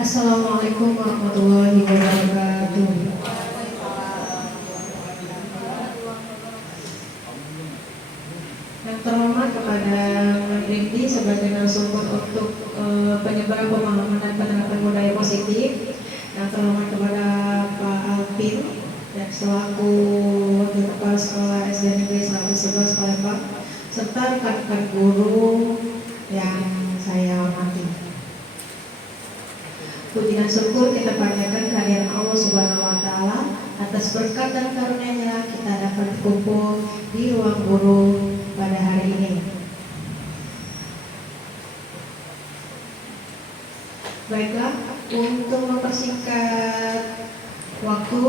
Assalamualaikum warahmatullahi wabarakatuh. Yang terhormat kepada Menteri sebagai narasumber untuk penyebaran pemahaman dan penerapan budaya positif. Yang terhormat kepada Pak Alvin dan selaku Wakil Kepala Sekolah SD Negeri 111 Palembang, serta rekan-rekan guru yang saya hormati. Puji dan syukur kita panjatkan kehadiran Allah Subhanahu wa Ta'ala atas berkat dan karunia-Nya kita dapat berkumpul di ruang guru pada hari ini. Baiklah, untuk mempersingkat waktu,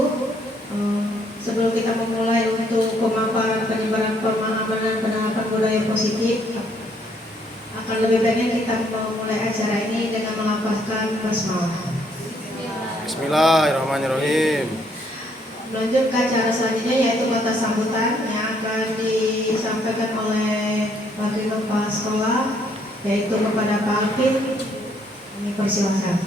sebelum kita memulai untuk pemaparan penyebaran pemahaman dan penerapan budaya positif, akan lebih baiknya kita memulai acara ini dengan melafazkan basmalah. Bismillahirrahmanirrahim. Melanjut ke acara selanjutnya yaitu kata sambutan yang akan disampaikan oleh Wakil Kepala Sekolah, yaitu kepada Pak Alvin. Kami persilakan.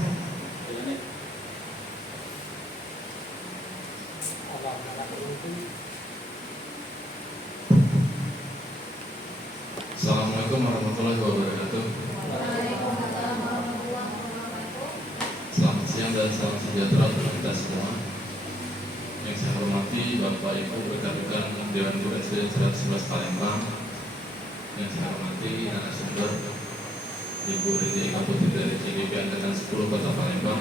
Assalamualaikum warahmatullahi wabarakatuh. Selamat siang dan salam sejahtera untuk kita semua. Yang saya hormati Bapak Ibu rekan-rekan Dewan Guru SD 111 Palembang. Yang saya hormati narasumber Ibu Rini Eka Putri dari CGP Angkatan 10 Kota Palembang.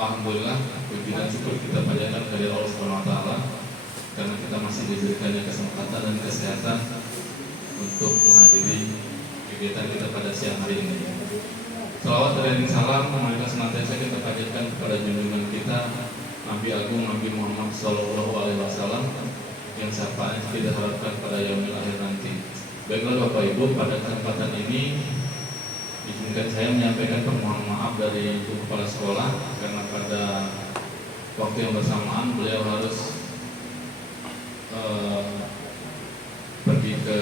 Alhamdulillah, puji dan syukur kita panjatkan kehadirat Allah Subhanahu wa Ta'ala karena kita masih diberikannya kesempatan dan kesehatan untuk menghadiri kegiatan kita pada siang hari ini. Salawat dan salam mereka senantiasa kita panjatkan kepada junjungan kita Nabi Agung Nabi Muhammad Sallallahu Alaihi Wasallam yang syafaat kita harapkan pada yaumil akhir nanti. Baiklah Bapak Ibu, pada kesempatan ini izinkan saya menyampaikan permohonan maaf dari Ibu Kepala Sekolah karena pada waktu yang bersamaan beliau harus pergi ke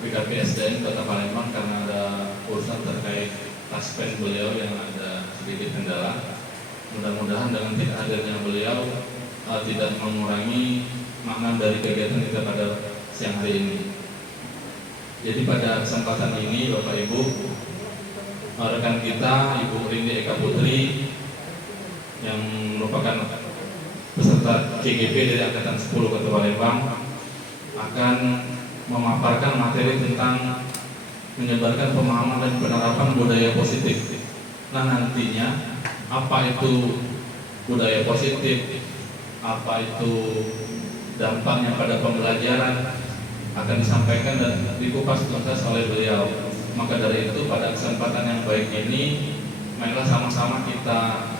PKPSDN Kota Palembang karena ada urusan terkait taspen beliau yang ada sedikit kendala. Mudah-mudahan dengan tidak hadirnya beliau tidak mengurangi makna dari kegiatan kita pada siang hari ini. Jadi pada kesempatan ini Bapak Ibu, rekan kita Ibu Rini Eka Putri yang merupakan peserta CGP dari Angkatan 10 Kota Palembang akan memaparkan materi tentang menyebarkan pemahaman dan penerapan budaya positif. Nah, nantinya apa itu budaya positif, apa itu dampaknya pada pembelajaran akan disampaikan dan dikupas tuntas oleh beliau. Maka dari itu pada kesempatan yang baik ini, marilah sama-sama kita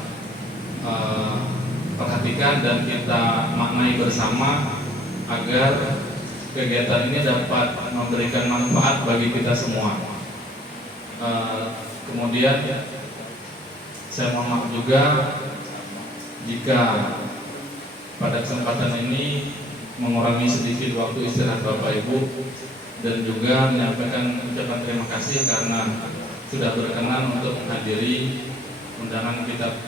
perhatikan dan kita maknai bersama agar kegiatan ini dapat memberikan manfaat bagi kita semua. Kemudian saya mohon maaf juga jika pada kesempatan ini mengurangi sedikit waktu istirahat Bapak Ibu dan juga menyampaikan ucapan terima kasih karena sudah berkenan untuk menghadiri undangan kita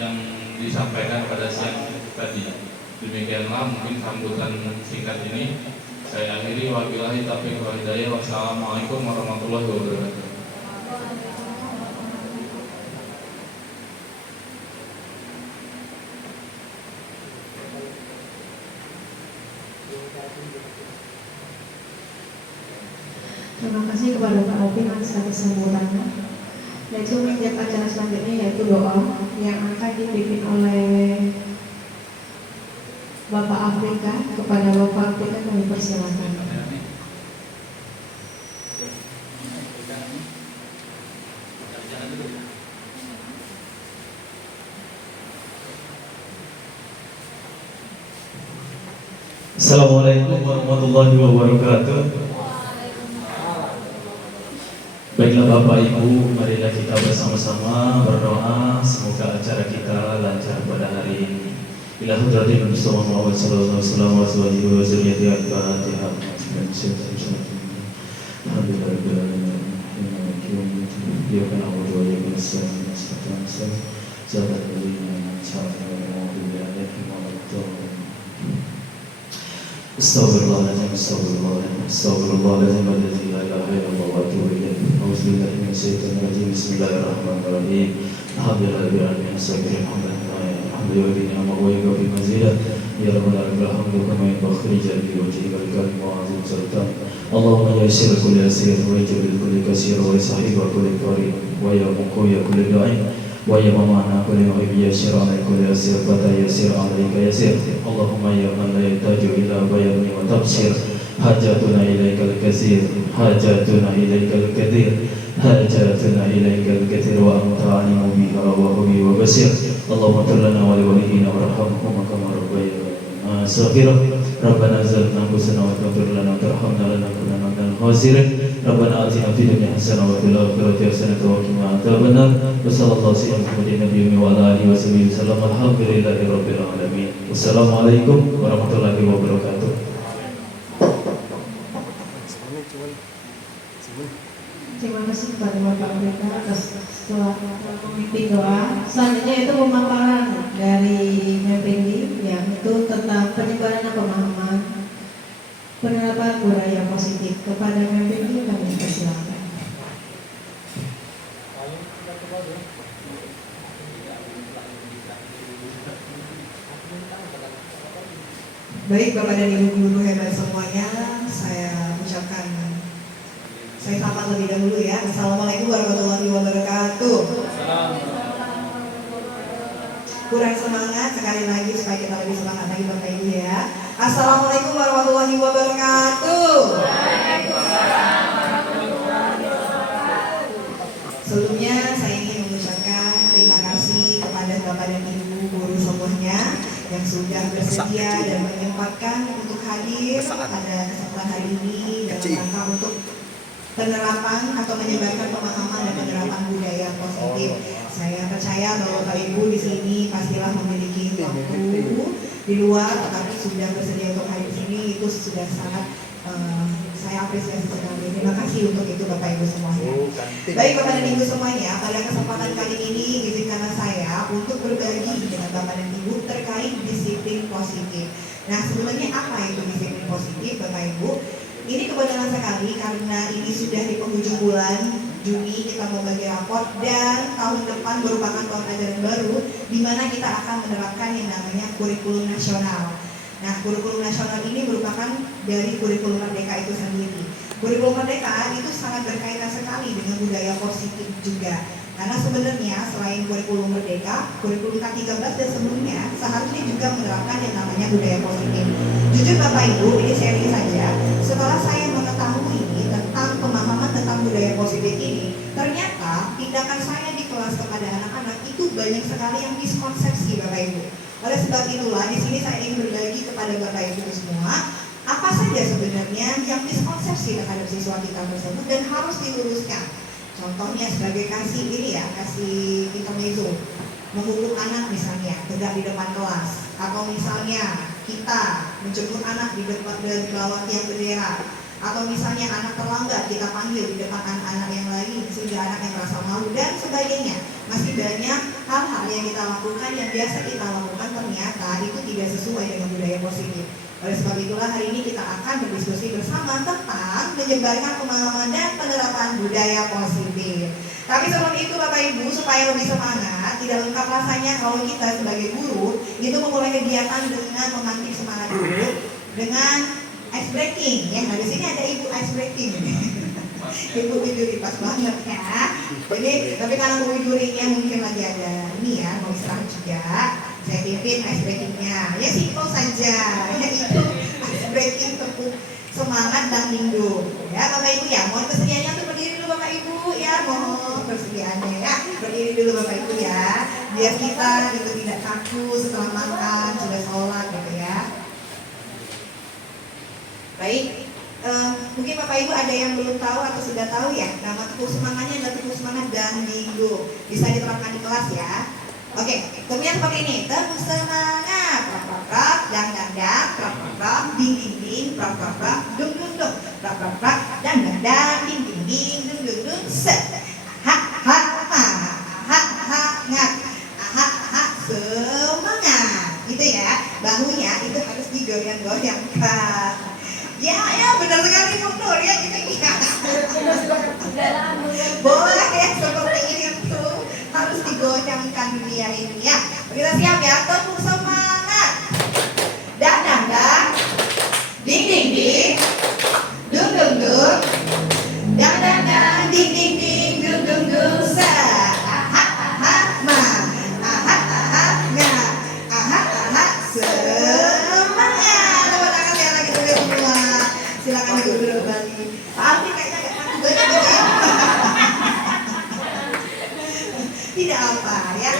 yang disampaikan pada siang tadi. Demikianlah mungkin sambutan singkat ini. Saya akhiri, wabillahi taufiq wal hidayah. Wassalamualaikum warahmatullahi wabarakatuh. Terima kasih kepada Pak Alvin atas sambutannya. Dan melanjutkan acara selanjutnya yaitu doa yang akan dipimpin oleh Bapak Afrika. Kepada Bapak Afrika kami persilakan. Assalamualaikum warahmatullahi wabarakatuh. Bapak Ibu, marilah kita bersama-sama berdoa semoga acara kita lancar pada hari ini. Ila hadratin Nabi Muhammad sallallahu alaihi wasallam wa azwajihi wa dzurriyyatihi al-Fatihah. Alhamdulillahirabbil alamin. Iyyaka na'budu wa iyyaka nasta'in. Ihdinas Astaghfirullahaladzim, astaghfirullahaladzim, alladzi la ilaha illallah wa atubu ilaih. Auzubillahi minasyaitonir rajim. Bismillahirrahmanirrahim. Alhamdulillahirabbil alamin. Alhamdulillah wa yughfiru mazidah. Ya rabbal alamin, alhamdu kama yanbaghi li jalali wajhika al-karim wa 'azimi sultan. Allahumma yassir kulli yasir wa ijbil kulli kasir wa sahib kulli qarin wa ya muqi kulli da'in. Wa ya mamana kulli muhibbi yasir ala kulli yasir fata yasir alaika yasir. Allahumma ya man la yahtaju ila bayani wa tafsir, hajatuna ilaikal katsir, hajatuna ilaikal katsir, hajatuna ilaikal katsir wa anta alimu biha wa hubi wa basir. Allahumma ighfir lana wa li walidina warhamhum kama rabbayana saghira. Rabbana zalamna anfusana wa taghfir lana wa tarhamna lanakunanna minal khasirin. Rabbana atina fid dunya hasanah wa fil akhirati hasanah wa qina adzabannar. Wa sallallahu alaihi wa alihi wasallam. Alhamdulillahirabbil alamin. Wassalamualaikum warahmatullahi wabarakatuh. Terima kasih kepada Bapak Pendeta atas setelah memimpin doa. Selanjutnya itu pemaparan dari Mempindi yang itu tentang penyebaran pemahaman penerapan budaya positif. Kepada Mempindi kami persilakan. Baik Bapak dan Ibu guru hebat semuanya, saya sapa lebih dahulu ya. Assalamualaikum warahmatullahi wabarakatuh. Kurang semangat sekali lagi supaya kita lebih semangat lagi Bapak Ibu ya. Assalamualaikum warahmatullahi wabarakatuh. Sebelumnya saya ingin mengucapkan terima kasih kepada Bapak dan Ibu guru semuanya yang sudah bersedia dan menyempatkan untuk hadir pada kesempatan hari ini dalam rangka untuk penerapan atau menyebarkan pemahaman dan penerapan budaya positif. Saya percaya bahwa Bapak Ibu di sini pastilah memiliki waktu di luar, tetapi sudah bersedia untuk hadir di sini, itu sudah sangat saya apresiasi sekali. Terima kasih untuk itu Bapak Ibu semuanya. Baik Bapak dan Ibu semuanya, pada kesempatan kali ini izinkanlah saya untuk berbagi dengan Bapak dan Ibu terkait disiplin positif. Nah, sebenarnya apa itu disiplin positif Bapak Ibu? Ini kebetulan sekali karena ini sudah di penghujung bulan Juni kita membagi raport dan tahun depan merupakan tahun ajaran baru di mana kita akan menerapkan yang namanya kurikulum nasional. Nah, kurikulum nasional ini merupakan dari kurikulum Merdeka itu sendiri. Kurikulum Merdeka itu sangat berkaitan sekali dengan budaya positif juga. Karena sebenarnya selain kurikulum Merdeka, kurikulum K13 dan sebelumnya seharusnya juga menerapkan yang namanya budaya positif. Jujur Bapak Ibu, ini sharing saja. Setelah saya mengetahui tentang pemahaman tentang budaya positif ini, ternyata tindakan saya di kelas kepada anak-anak itu banyak sekali yang miskonsepsi Bapak Ibu. Oleh sebab itulah di sini saya ingin berbagi kepada Bapak Ibu semua apa saja sebenarnya yang miskonsepsi terhadap siswa kita tersebut dan harus diluruskan. Contohnya sebagai kasih intermezzo, menghukum anak misalnya tegak di depan kelas, atau misalnya kita menjemput anak di depan dari bawah tiang bendera, atau misalnya anak terlambat kita panggil di depan anak-anak yang lain sehingga anak yang merasa malu dan sebagainya. Masih banyak hal-hal yang kita lakukan yang biasa kita lakukan ternyata itu tidak sesuai dengan budaya positif. Oleh sebab itulah hari ini kita akan berdiskusi bersama tentang menyebarkan pemahaman dan penerapan budaya positif. Tapi sebelum itu Bapak Ibu, supaya lebih semangat, tidak lengkap rasanya kalau kita sebagai guru itu memulai kegiatan dengan memantik semangat guru dengan ice breaking ya. Nah di sini ada Ibu ice breaking. Ibu Widuri pas banget ya. Jadi tapi karena Bu Widurinya mungkin lagi ada ini ya, mau istirahat juga, saya pimpin ice breakingnya. Ya simpel saja, yaitu ice breaking tepuk semangat dan rindu. Ya Bapak Ibu ya, mohon kesediaannya untuk berdiri dulu Bapak Ibu ya, mohon persediaannya ya, berdiri dulu Bapak Ibu ya, biar kita itu tidak kaku setelah makan, sudah sholat gitu ya. Baik, mungkin Mungkin Bapak Ibu ada yang belum tahu atau sudah tahu ya, nama tepuk semangatnya adalah tepuk semangat Dangdinggo. Bisa diterapkan di kelas ya. Oke, kemudian seperti ini, tepuk semangat, prak prak prak, dang dang dang, prak prak prak, ding ding ding, prak prak prak, dung dung dung, prak prak prak, dang dang dang, ding ding ding, dung dung dung, set, ha ha ha, ha ha ngat, ha ha semangat, gitu ya. Bahunya itu harus digoyang-goyangkan. Ya benar sekali Bu Nur ya, gitu ya. Boleh ya seperti itu, harus digoyangkan dunia ini ya. Kita siap ya, tepuk semangat. Dang dang dang, ding ding ding, dung dung dung, dang dang dang, ding ding ding, dung dung dung, sa, aha aha ma, aha aha nga, aha aha semangat. Tepuk tangan sekali lagi dulu semua. Silakan duduk kembali. Pak Alvin kayaknya nggak takut banget ya. Tidak apa ya.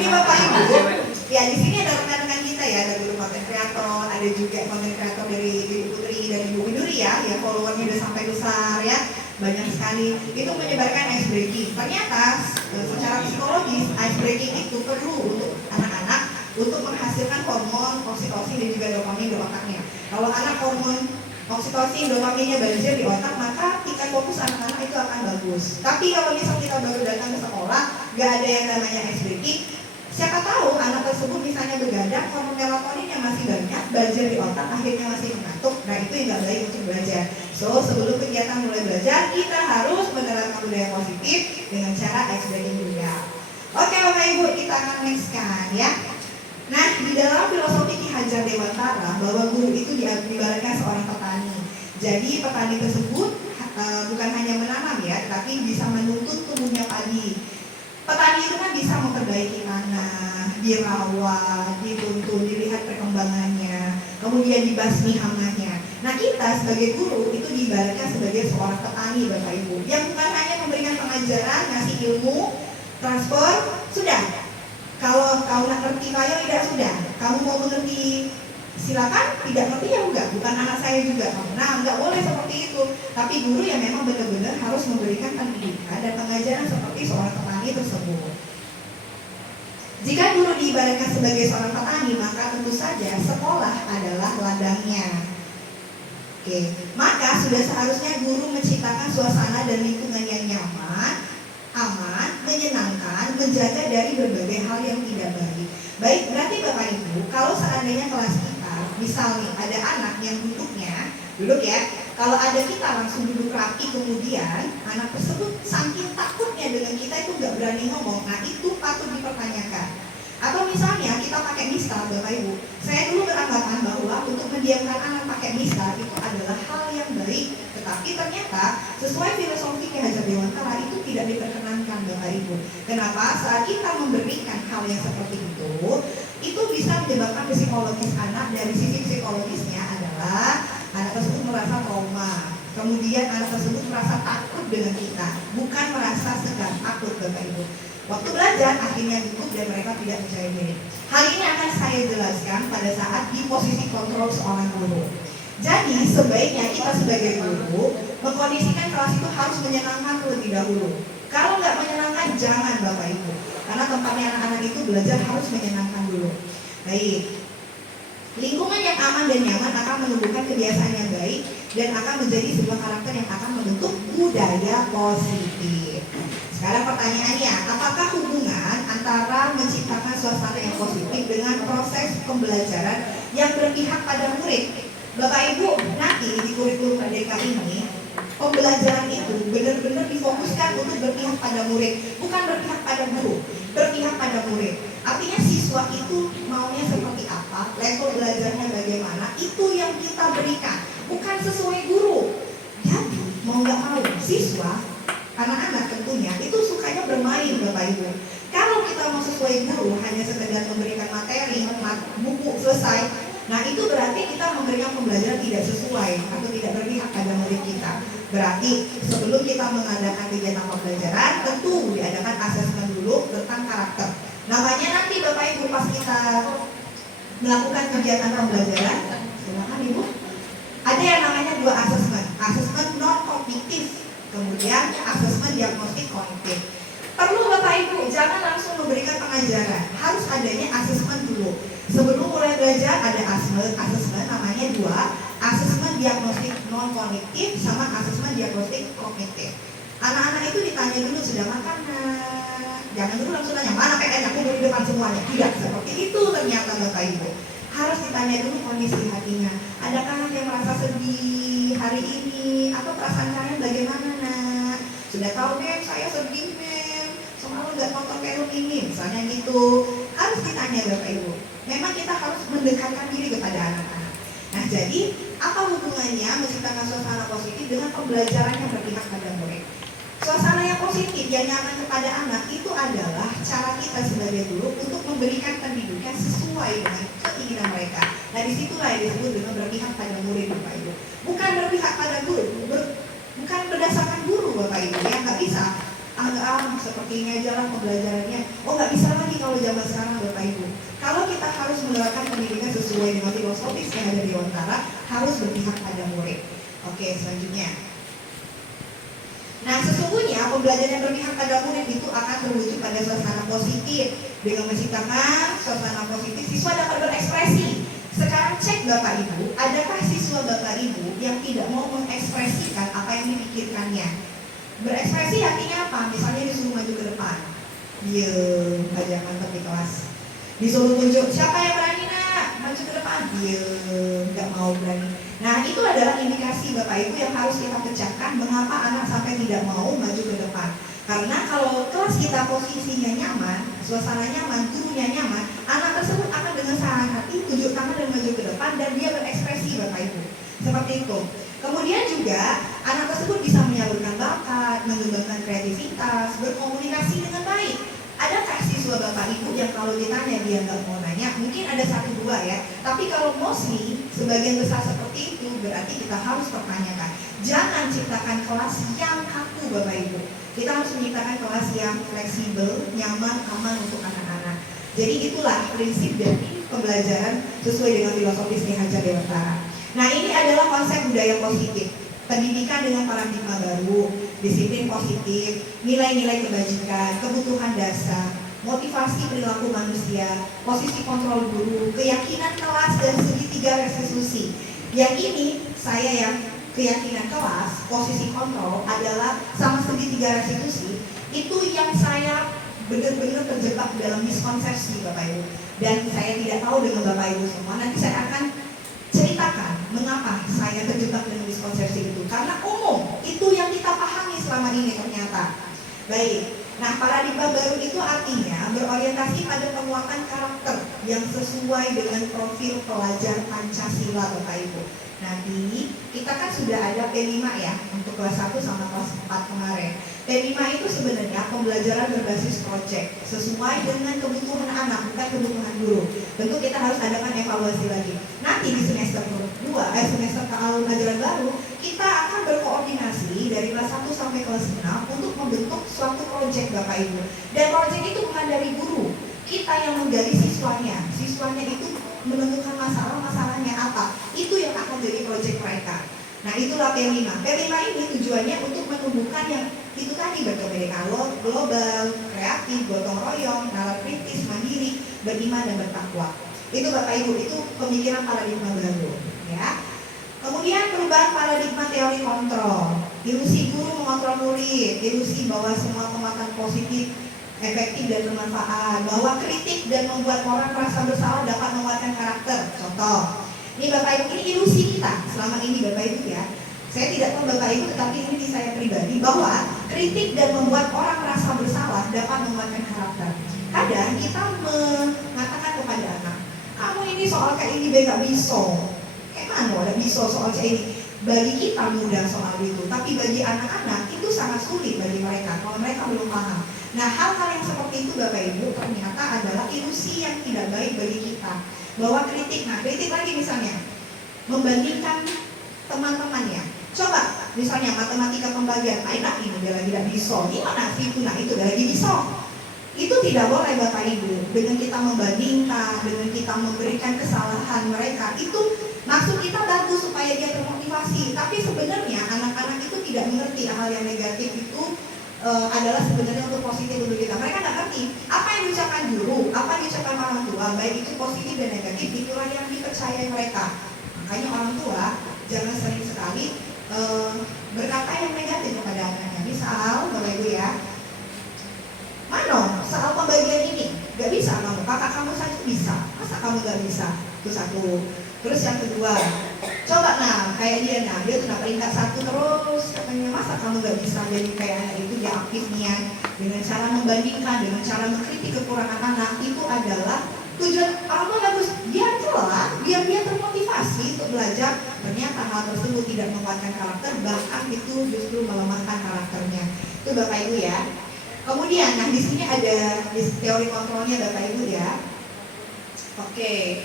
Ini Bapak Ibu, ya di sini ada rekan-rekan kita ya, ada guru konten kreator, ada juga konten kreator dari Ibu Putri dan Ibu Widuri ya, yang followernya udah sampai besar ya, banyak sekali. Itu menyebarkan ice breaking. Ternyata secara psikologis ice breaking itu perlu untuk anak-anak untuk menghasilkan hormon oksitosin dan juga dopamin di otaknya. Kalau anak hormon oksitosin, dopaminnya banjir di otak, maka tingkat fokus anak-anak itu akan bagus. Tapi kalau misalnya kita baru datang ke sekolah, gak ada yang namanya ice breaking, siapa tahu anak tersebut misalnya begadang, hormon melatonin yang masih banyak, banjir di otak, akhirnya masih mengantuk. Nah itu yang gak baik untuk belajar. So sebelum kegiatan mulai belajar, kita harus menerapkan budaya positif dengan cara ice breaking juga. Oke Bapak Ibu, kita akan nextkan ya. Nah, di dalam filosofi Ki Hajar Dewantara, bahwa guru itu diibaratkan seorang petani. Jadi petani tersebut bukan hanya menanam ya, tapi bisa menuntut tumbuhnya padi. Petani itu kan bisa memperbaiki tanah, dirawat, dituntun, dilihat perkembangannya, kemudian dibasmi hamanya. Nah, kita sebagai guru itu diibaratkan sebagai seorang petani Bapak Ibu, yang bukan hanya memberikan pengajaran, ngasih ilmu, transfer, sudah. Kalau kamu nak ngerti kayo tidak sudah, kamu mau mengerti silakan, tidak ngerti ya enggak, bukan anak saya juga. Nah enggak boleh seperti itu. Tapi guru yang memang benar-benar harus memberikan pendidikan dan pengajaran seperti seorang petani tersebut. Jika guru diibaratkan sebagai seorang petani, maka tentu saja sekolah adalah ladangnya. Oke, maka sudah seharusnya guru menciptakan suasana dan lingkungan yang nyaman, aman, menyenangkan, menjaga dari berbagai hal yang tidak baik. Baik, berarti Bapak Ibu, kalau seandainya kelas kita, misalnya ada anak yang duduk ya, kalau ada kita langsung duduk rapi, kemudian anak tersebut saking takutnya dengan kita itu nggak berani ngomong, nah itu patut dipertanyakan. Atau misalnya kita pakai misal Bapak Ibu, saya dulu beranggapan bahwa untuk mendiamkan anak pakai misal itu adalah hal yang baik, tetapi ternyata sesuai filosofi Ki Hajar Dewantara itu tidak diperkenankan Bapak Ibu. Kenapa? Saat kita memberikan hal yang seperti itu bisa menyebabkan psikologis anak. Dari sisi psikologisnya adalah anak tersebut merasa trauma, kemudian anak tersebut merasa takut dengan kita, bukan merasa segan, takut Bapak Ibu. Waktu belajar akhirnya gugup dan mereka tidak percaya diri. Hal ini akan saya jelaskan pada saat di posisi kontrol seorang guru. Jadi sebaiknya kita sebagai guru mengkondisikan kelas itu harus menyenangkan terlebih dahulu. Kalau nggak menyenangkan jangan Bapak Ibu, karena tempatnya anak-anak itu belajar harus menyenangkan dulu. Baik, lingkungan yang aman dan nyaman akan menumbuhkan kebiasaan yang baik dan akan menjadi sebuah karakter yang akan membentuk budaya positif. Sekarang pertanyaannya, apakah hubungan antara menciptakan suasana yang positif dengan proses pembelajaran yang berpihak pada murid? Bapak Ibu, nanti di kurikulum Merdeka ini, pembelajaran itu benar-benar difokuskan untuk berpihak pada murid, bukan berpihak pada guru, berpihak pada murid. Artinya siswa itu maunya seperti apa, level belajarnya bagaimana, itu yang kita berikan, bukan sesuai guru. Jadi, mau nggak mau, siswa, anak-anak tentunya itu sukanya bermain Bapak Ibu. Kalau kita mau sesuai guru hanya sekedar memberikan materi, buku selesai, nah itu berarti kita memberikan pembelajaran tidak sesuai atau tidak berpihak pada murid kita. Berarti sebelum kita mengadakan kegiatan pembelajaran, tentu diadakan asesmen dulu tentang karakter. Namanya nanti Bapak Ibu pas kita melakukan kegiatan pembelajaran, silakan Ibu. Ada yang namanya 2 asesmen. Asesmen dan asesmen diagnostik kognitif. Perlu Bapak Ibu, jangan langsung memberikan pengajaran, harus adanya asesmen dulu. Sebelum mulai belajar ada asesmen namanya dua, asesmen diagnostik non kognitif sama asesmen diagnostik kognitif. Anak-anak itu ditanya dulu sudah makan nak? Jangan dulu langsung tanya mana PN aku di depan semuanya. Tidak seperti itu ternyata Bapak Ibu. Harus ditanya dulu kondisi hatinya. Adakah yang merasa sedih hari ini? Atau perasaan kalian bagaimana nak? Sudah tahu Mem, saya sedih Mem. Semalam nggak nonton film ini, misalnya gitu. Harus ditanya Bapak Ibu. Memang kita harus mendekatkan diri kepada anak-anak. Nah jadi apa hubungannya menciptakan suasana positif dengan pembelajaran yang berpihak pada murid? Suasana yang positif, yang nyaman kepada anak itu adalah cara kita sebagai guru untuk memberikan pendidikan sesuai dengan keinginan mereka. Nah disitulah yang disebut dengan berpihak pada murid Bapak Ibu. Bukan berpihak pada guru, bukan berdasarkan guru Bapak Ibu ya, nggak bisa. Seperti ini aja lah pembelajarannya. Oh nggak bisa lagi kalau zaman sekarang Bapak Ibu. Kalau kita harus menerapkan pendidikan sesuai dengan filosofis yang ada di Lontara, harus berpihak pada murid. Oke, selanjutnya. Nah sesungguhnya pembelajaran yang berpihak pada murid itu akan terwujud pada suasana positif. Dengan menciptakan suasana positif, siswa dapat berekspresi. Sekarang cek Bapak Ibu, adakah siswa Bapak Ibu yang tidak mau mengekspresikan apa yang dipikirkannya? Berekspresi artinya apa? Misalnya disuruh maju ke depan, diem aja mantap di kelas. Disuruh tunjuk, siapa yang berani nak maju ke depan? Diem, nggak mau berani. Nah itu adalah indikasi Bapak Ibu yang harus kita pecahkan mengapa anak sampai tidak mau maju ke depan. Karena kalau kelas kita posisinya nyaman, suasana nyaman, gurunya nyaman, anak tersebut akan dengan senang hati tunjuk tangan dan maju ke depan dan dia berekspresi Bapak Ibu. Seperti itu. Kemudian juga anak tersebut bisa menyalurkan bakat, mengembangkan kreativitas, berkomunikasi dengan baik. Adakah siswa Bapak Ibu yang kalau ditanya dia nggak mau nanya? Mungkin ada satu dua ya. Tapi kalau mostly sebagian besar seperti itu berarti kita harus pertanyakan. Jangan ciptakan kelas yang kaku Bapak Ibu. Kita harus menciptakan kelas yang fleksibel, nyaman, aman untuk anak-anak. Jadi itulah prinsip dari pembelajaran sesuai dengan filosofis Ki Hajar Dewantara. Nah ini adalah konsep budaya positif, pendidikan dengan paradigma baru, disiplin positif, nilai-nilai kebajikan, kebutuhan dasar, motivasi perilaku manusia, posisi kontrol guru, keyakinan kelas dan segitiga restitusi. Yang ini saya yang keyakinan kelas, posisi kontrol adalah sama segitiga restitusi, itu yang saya benar-benar terjebak dalam miskonsepsi Bapak Ibu. Dan saya tidak tahu dengan Bapak Ibu semua, nanti saya akan ceritakan mengapa saya terjebak dengan miskonsepsi itu. Karena umum, itu yang kita pahami selama ini ternyata. Baik, nah paradigma baru itu artinya berorientasi pada penguatan karakter yang sesuai dengan profil pelajar Pancasila Bapak Ibu. Nanti kita kan sudah ada P5 ya untuk kelas 1 sama kelas 4 kemarin. P5 itu sebenarnya pembelajaran berbasis proyek sesuai dengan kebutuhan anak, bukan kebutuhan guru. Tentu kita harus adakan evaluasi lagi. Nanti di semester 2, semester tahun ajaran baru, kita akan berkoordinasi dari kelas 1 sampai kelas 6 untuk membentuk suatu proyek Bapak Ibu. Dan proyek itu bukan dari guru, kita yang menggali siswanya. Siswanya itu menemukan masalahnya apa, itu yang akan jadi proyek mereka. Nah itulah P5. P5 ini tujuannya untuk menumbuhkan yang itu tadi, berkebinekaan global, kreatif, gotong royong, nalar kritis, mandiri, beriman dan bertakwa. Itu Bapak Ibu, itu pemikiran paradigma baru ya. Kemudian perubahan paradigma teori kontrol, ilusi guru mengontrol murid, ilusi bahwa semua penguatan positif efektif dan bermanfaat, bahwa kritik dan membuat orang merasa bersalah dapat menguatkan karakter. Contoh, ini Bapak Ibu, ini ilusi kita selama ini Bapak Ibu ya. Saya tidak tahu Bapak Ibu, tetapi ini di saya pribadi, bahwa kritik dan membuat orang merasa bersalah dapat menguatkan karakter. Kadang kita mengatakan kepada anak, kamu ini soal kayak ini gak bisa. Kayak mana ada bisa soal kayak ini? Bagi kita mudah soal itu, tapi bagi anak-anak itu sangat sulit bagi mereka kalau mereka belum paham. Nah hal-hal yang seperti itu Bapak Ibu ternyata adalah ilusi yang tidak baik bagi kita. Bahwa kritik, nah kritik lagi misalnya membandingkan teman-temannya. Coba misalnya matematika pembagian, enak ini dia lagi tidak bisa, ini mana sih itu, nah itu dia lagi bisa. Itu tidak boleh Bapak Ibu. Dengan kita membandingkan, dengan kita memberikan kesalahan mereka, itu maksud kita bagus supaya dia termotivasi. Tapi sebenarnya anak-anak itu tidak mengerti ngerti hal yang negatif itu adalah sebenarnya untuk positif untuk kita. Mereka nggak ngerti apa yang diucapkan guru, apa yang diucapkan orang tua, baik itu positif dan negatif, itulah yang dipercaya mereka. Makanya orang tua jangan sering sekali berkata yang negatif kepada anaknya. Misal, Bapak Ibu ya, Mano, soal pembagian ini, gak bisa kamu, kakak kamu saja bisa, masa kamu gak bisa? Itu satu. Terus yang kedua, coba kayak dia tuh peringkat 1 terus, katanya masa kamu gak bisa jadi kayak anak itu, dia aktif nih ya, dengan cara membandingkan, dengan cara mengkritik kekurangan anak, itu adalah tujuan orang tua bagus, biar dia termotivasi untuk belajar. Ternyata hal tersebut tidak menguatkan karakter, bahkan itu justru melemahkan karakternya. Itu Bapak Ibu ya. Kemudian, di sini ada teori kontrolnya Bapak Ibu ya. Oke,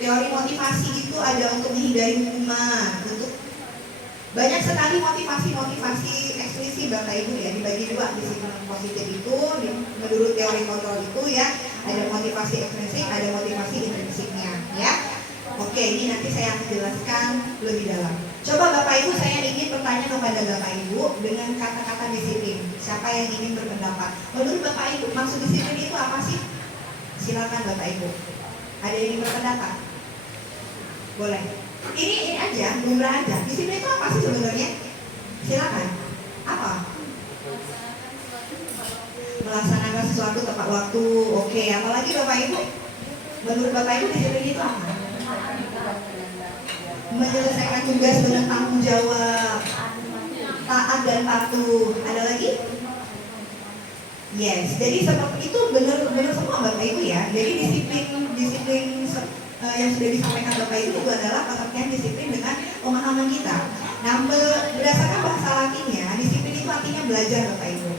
teori motivasi itu ada untuk menghindari hukuman, untuk banyak sekali motivasi eksplisit Bapak Ibu ya, dibagi dua disiplin positif itu menurut teori kontrol itu ya, ada motivasi eksplisit, ada motivasi intrinsiknya ya. Oke, ini nanti saya akan jelaskan lebih dalam. Coba Bapak Ibu, saya ingin bertanya kepada Bapak Ibu dengan kata-kata disiplin. Siapa yang ingin berpendapat? Menurut Bapak Ibu, maksud disiplin itu apa sih? Silakan Bapak Ibu. Ada yang ingin berpendapat? Boleh. Ini aja, lumrah aja. Disiplin itu apa sih sebenarnya? Silakan. Apa? Melaksanakan sesuatu tepat waktu. Oke, apalagi Bapak Ibu? Menurut Bapak Ibu disiplin itu apa? Menyelesaikan tugas dengan tanggung jawab, taat dan patuh. Ada lagi? Yes. Jadi seperti itu benar semua Bapak Ibu ya. Jadi disiplin yang sudah disampaikan Bapak Ibu itu adalah pengertian disiplin dengan pemahaman kita. Nah, berdasarkan bahasa Latinnya, disiplin itu artinya belajar Bapak Ibu.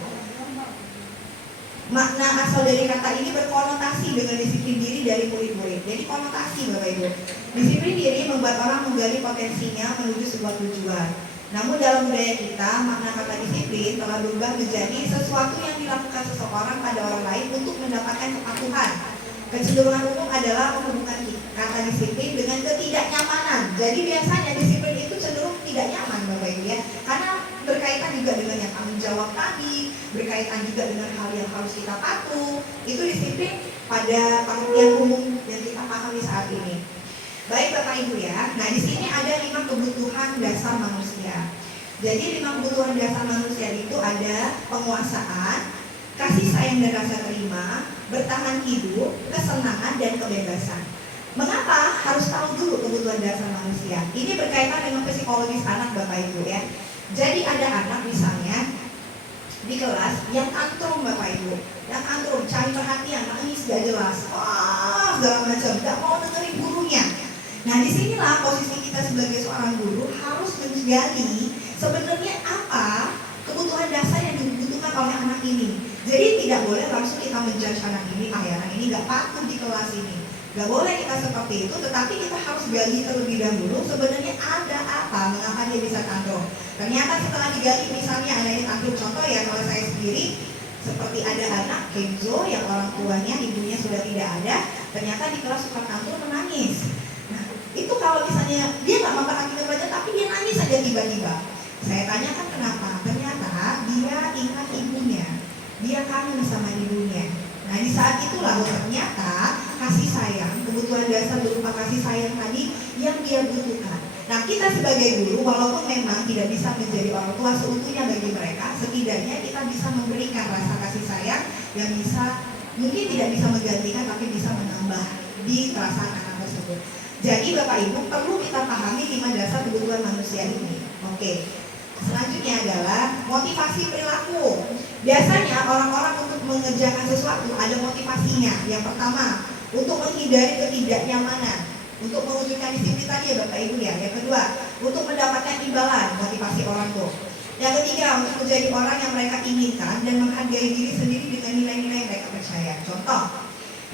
Makna asal dari kata ini berkonotasi dengan disiplin diri dari murid-murid. Jadi konotasi Bapak Ibu. Disiplin diri membuat orang menggali potensinya menuju sebuah tujuan. Namun dalam budaya kita, makna kata disiplin telah berubah menjadi sesuatu yang dilakukan seseorang pada orang lain untuk mendapatkan kepatuhan. Kecenderungan umum adalah menghubungkan kata disiplin dengan ketidaknyamanan. Jadi biasanya disiplin itu cenderung tidak nyaman Bapak Ibu ya, karena berkaitan juga dengan yang tanggung jawab tadi, berkaitan juga dengan hal yang harus kita patuh. Itu disiplin pada pengertian umum yang kita pahami saat ini. Baik Bapak Ibu ya. Nah, di sini ada 5 kebutuhan dasar manusia. Jadi 5 kebutuhan dasar manusia itu ada penguasaan, kasih sayang dan rasa terima, bertahan hidup, kesenangan dan kebebasan. Mengapa harus tahu dulu kebutuhan dasar manusia? Ini berkaitan dengan psikologis anak Bapak Ibu ya. Jadi ada anak misalnya di kelas yang tantrum Bapak Ibu, yang tantrum, cari perhatian, nangis gak jelas, wah segala macam, gak mau dengerin gurunya. Nah, disinilah posisi kita sebagai seorang guru harus menggali sebenarnya apa kebutuhan dasar yang dibutuhkan oleh anak ini. Jadi tidak boleh langsung kita menjudge anak ini, anak ini gak patuh di kelas ini. Gak boleh kita seperti itu, tetapi kita harus gali terlebih dahulu sebenarnya ada apa, mengapa dia bisa tantrum. Ternyata setelah digali misalnya anak ini tantrum, contoh ya kalau saya sendiri, seperti ada anak Kenzo yang orang tuanya, ibunya sudah tidak ada, ternyata di kelas suka tantrum menangis. Itu kalau misalnya dia nggak memperhatikan pelajaran tapi dia nangis saja tiba-tiba. Saya tanyakan kenapa? Ternyata dia ingat ibunya, dia kangen sama ibunya. Nah di saat itulah ternyata kasih sayang, kebutuhan dasar berupa kasih sayang tadi yang dia butuhkan. Nah kita sebagai guru walaupun memang tidak bisa menjadi orang tua seutuhnya bagi mereka, setidaknya kita bisa memberikan rasa kasih sayang yang bisa mungkin tidak bisa menggantikan tapi bisa menambah di perasaan anak tersebut. Jadi Bapak Ibu perlu kita pahami 5 dasar kebutuhan manusia ini. Oke. Selanjutnya adalah motivasi perilaku. Biasanya orang-orang untuk mengerjakan sesuatu ada motivasinya. Yang pertama, untuk menghindari ketidaknyamanan, untuk mewujudkan disiplin tadi ya Bapak Ibu ya. Yang kedua, untuk mendapatkan imbalan, motivasi orang tuh. Yang ketiga, untuk menjadi orang yang mereka inginkan dan menghargai diri sendiri dengan nilai-nilai yang mereka percaya. Contoh,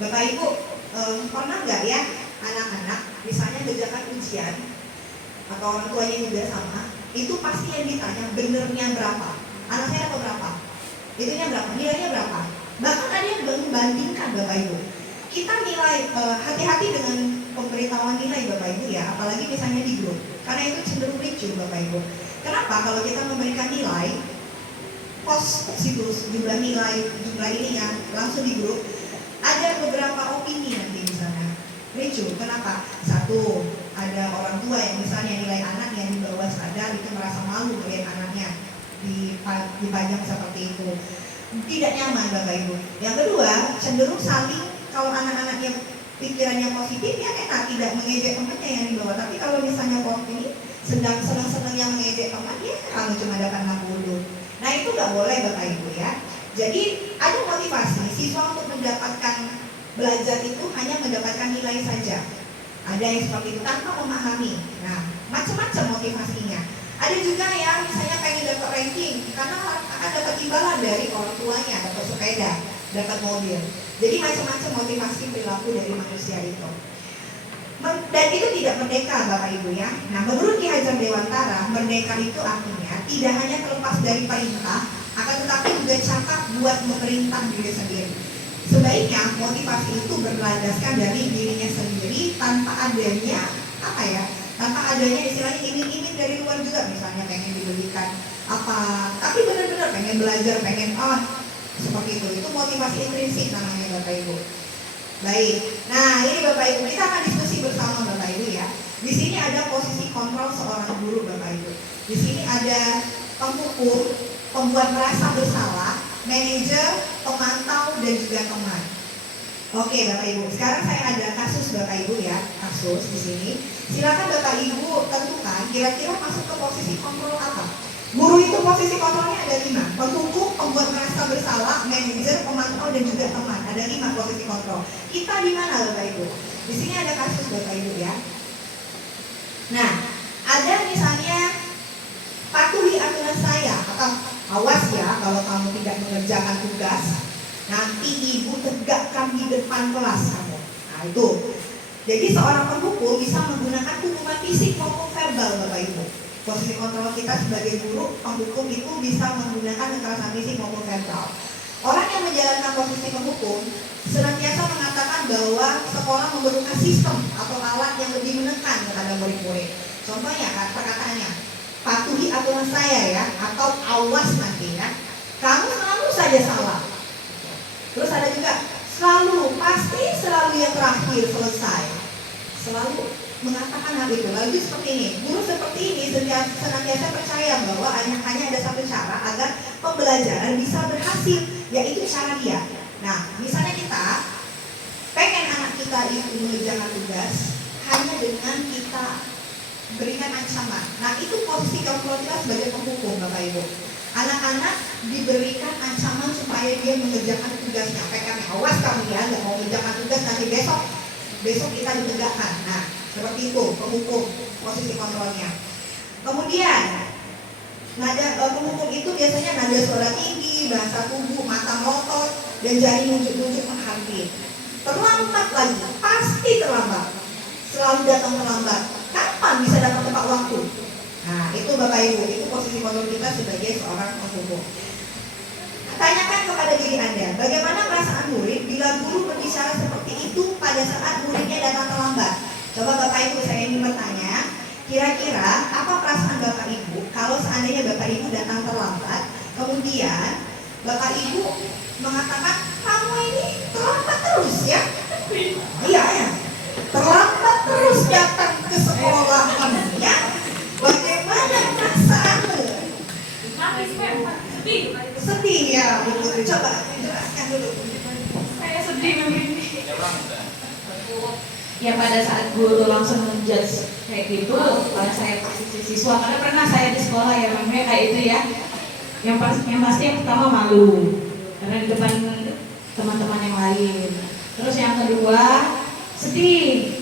Bapak Ibu pernah nggak ya anak-anak misalnya kerjakan ujian atau orang tuanya juga sama, itu pasti yang ditanya benernya berapa, anak saya dapat berapa, itunya berapa, nilainya berapa. Bahkan ada yang membandingkan Bapak Ibu. Kita nilai hati-hati dengan pemberitahuan nilai Bapak Ibu ya, apalagi misalnya di grup, karena itu cenderung ricu Bapak Ibu. Kenapa? Kalau kita memberikan nilai, post situs jumlah nilai, jumlah ininya langsung di grup, ada beberapa opini nanti di sana. Ricu, kenapa? Satu, ada orang tua yang misalnya nilai anaknya di bawah standar itu merasa malu melihat anaknya dipajang seperti itu. Tidak nyaman Bapak Ibu. Yang kedua, cenderung saling, kalau anak-anaknya pikirannya positif ya enak, tidak mengejek temannya yang di bawah. Tapi kalau misalnya ini sedang senang-senangnya mengejek teman, ya kamu cuma dapat 60. Nah itu nggak boleh Bapak Ibu ya. Jadi ada motivasi siswa untuk mendapatkan belajar itu hanya mendapatkan nilai saja. Ada yang seperti itu tanpa memahami. Nah macam-macam motivasinya. Ada juga yang misalnya pengen dapat ranking karena akan dapat imbalan dari orang tuanya, dapat sepeda, dapat mobil. Jadi macam-macam motivasi perilaku dari manusia itu. Dan itu tidak merdeka Bapak Ibu ya. Nah menurut Ki Hajar Dewantara, merdeka itu artinya tidak hanya terlepas dari perintah, akan tetapi juga cakap buat memerintah diri sendiri. Sebaiknya motivasi itu berlandaskan dari dirinya sendiri tanpa adanya tanpa adanya istilahnya iming-iming dari luar juga, misalnya pengen dibelikan apa, tapi benar-benar pengen belajar, pengen seperti itu motivasi intrinsik namanya Bapak Ibu. Baik, nah ini Bapak Ibu kita akan diskusi bersama Bapak Ibu ya. Di sini ada posisi kontrol seorang guru Bapak Ibu. Di sini ada penghukum, pembuat merasa bersalah, manajer, pemantau dan juga teman. Oke Bapak Ibu, sekarang saya ada kasus Bapak Ibu ya, kasus di sini. Silakan Bapak Ibu tentukan kira-kira masuk ke posisi kontrol apa. Guru itu posisi kontrolnya ada 5, penghukum, pembuat merasa bersalah, manajer, pemantau dan juga teman. Ada 5 posisi kontrol. Kita di mana Bapak Ibu? Di sini ada kasus Bapak Ibu ya. Nah, ada misalnya patuhi aturan saya atau awas ya kalau kamu tidak mengerjakan tugas. Nanti ibu tegakkan di depan kelas kamu. Nah itu. Jadi seorang penghukum bisa menggunakan hukuman fisik maupun verbal Bapak Ibu. Posisi kontrol kita sebagai guru, penghukum itu bisa menggunakan kekerasan fisik maupun verbal. Orang yang menjalankan posisi penghukum senantiasa mengatakan bahwa sekolah memerlukan sistem atau alat yang lebih menekan kepada murid-murid. Contohnya perkataannya, patuhi aturan saya ya, atau awas nanti ya. Kamu selalu saja salah. Terus ada juga pasti selalu yang terakhir selesai. Selalu mengatakan hal itu. Lalu seperti ini, guru seperti ini senantiasa percaya bahwa hanya ada satu cara agar pembelajaran bisa berhasil, yaitu cara dia. Nah, misalnya kita pengen anak kita itu mengerjakan tugas hanya dengan kita berikan ancaman. Nah, itu posisi kontrol kita sebagai penghukum Bapak Ibu. Anak-anak diberikan ancaman supaya dia mengerjakan tugasnya. PKM, awas kamu ya, nggak mau mengerjakan tugas nanti besok kita ditegakkan. Nah, seperti itu penghukum posisi kontrolnya. Kemudian nada penghukum itu biasanya nada suara tinggi, bahasa tubuh, mata melotot, dan jari nunjuk-nunjuk menghampiri. Terlambat lagi, pasti terlambat. Selalu datang terlambat. Kapan bisa datang tepat waktu? Nah, itu Bapak Ibu, itu posisi kontrol kita sebagai seorang penghukum. Tanyakan kepada diri Anda, bagaimana perasaan murid bila guru berbicara seperti itu pada saat muridnya datang terlambat? Coba Bapak Ibu, saya ingin bertanya, kira-kira apa perasaan Bapak Ibu kalau seandainya Bapak Ibu datang terlambat, kemudian Bapak Ibu mengatakan, kamu ini terlambat terus ya? Iya ya, terlambat terus datang ke sekolah kamu ya? Bagaimana perasaanmu? Sedih ya, betul. Coba jelaskan dulu. Saya sedih begini. Ya pada saat guru langsung menjudge kayak gitu, saya posisi siswa, karena pernah saya di sekolah ya namanya kayak itu ya. Yang pasti yang pertama malu, karena di depan teman-teman yang lain. Terus yang kedua sedih,